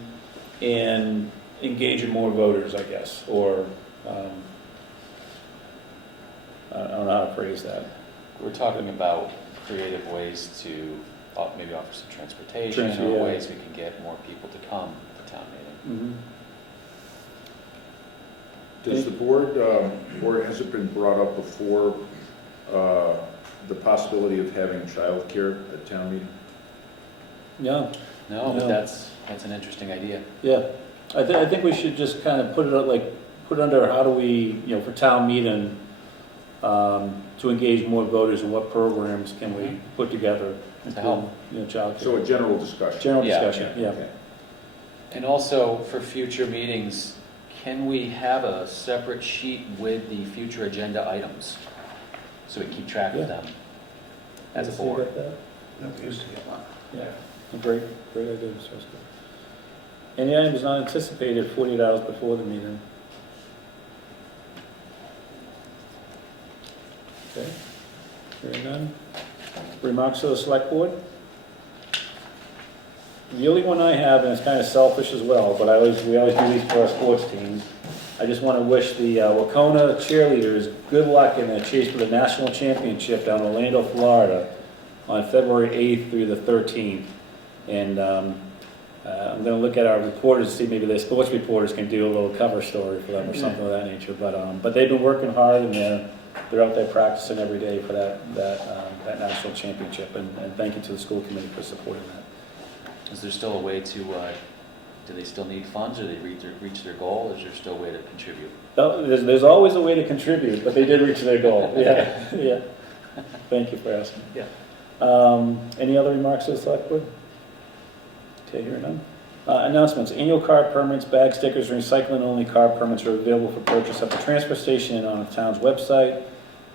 and engaging more voters, I guess, or, I don't know how to phrase that. We're talking about creative ways to maybe offer some transportation, Yeah. or ways we can get more people to come to town meeting. Does the board, or has it been brought up before, the possibility of having childcare at town meeting? Yeah, No, but No. that's an interesting idea. yeah. I think we should just kind of put it up, put under how do we, for town meeting, to engage more voters, and what programs can we put together To help. Childcare. So a general discussion? General Yeah. discussion, yeah. Okay. And also, for future meetings, can we have a separate sheet with the future agenda items? So we keep track Yeah. of them as a See board. about that? Never used to get one. Yeah, a great idea, Mr. Husker. Any items not anticipated 48 hours before the meeting? Okay, hearing none. Remarks to the select board? The only one I have, and it's kind of selfish as well, but we always do these for our sports teams. I just want to wish the Wacona cheerleaders good luck in their chase for the national championship down in Orlando, Florida, on February 8th through the 13th. And I'm going to look at our reporters to see maybe the sports reporters can do a little cover story for them or something of that nature. But they've been working hard, and they're out there practicing every day for that national championship. And thank you to the school committee for supporting that. Is there still a way to, do they still need funds, or they reach their goal? Is there still a way to contribute? There's always a way to contribute, but they did reach their goal. Yeah, yeah. Thank you for asking. Yeah. Any other remarks to the select board? Okay, hearing none. Announcements. Annual card permits, bag stickers, and recycling-only card permits are available for purchase at the transfer station and on the town's website.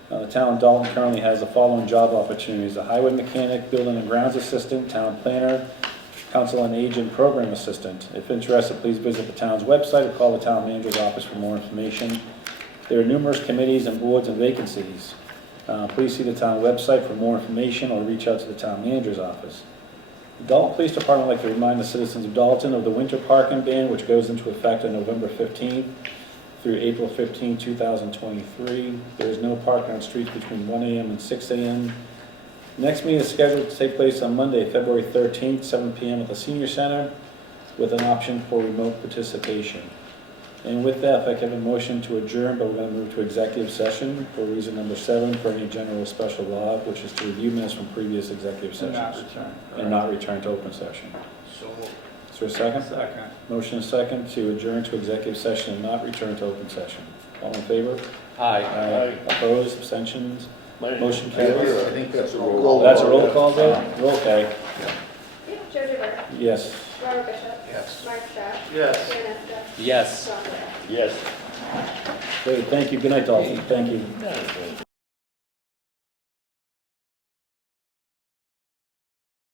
The town of Dalton currently has the following job opportunities: a highway mechanic, building and grounds assistant, town planner, council on aging program assistant. If interested, please visit the town's website or call the town manager's office for more information. There are numerous committees and boards and vacancies. Please see the town website for more information or reach out to the town manager's office. The Dalton Police Department would like to remind the citizens of Dalton of the winter parking ban, which goes into effect on November 15th. through April 15, 2023. There is no parking on streets between 1 a.m. and 6 a.m. Next meeting is scheduled to take place on Monday, February 13th, 7 p.m. at the Senior Center, with an option for remote participation. And with that, if I can have a motion to adjourn, but we're going to move to executive session for reason number 7 for any general or special law, which is to review minutes from previous executive And not sessions. return. And not return to open session. So moved. Is there a second? Second. Motion is second to adjourn to executive session and not return to open session. All in favor? Aye. Opposed, abstentions? Motion I carries. think that's a roll. That's a roll call vote? Roll call. Yeah, Joe DeVere, Yes. Robert Bishop, Yes. Mark Shaw, Yes. Dan Eska, Yes. John Ware. Yes. Great, thank you. Good night, Dalton. Thank you. No,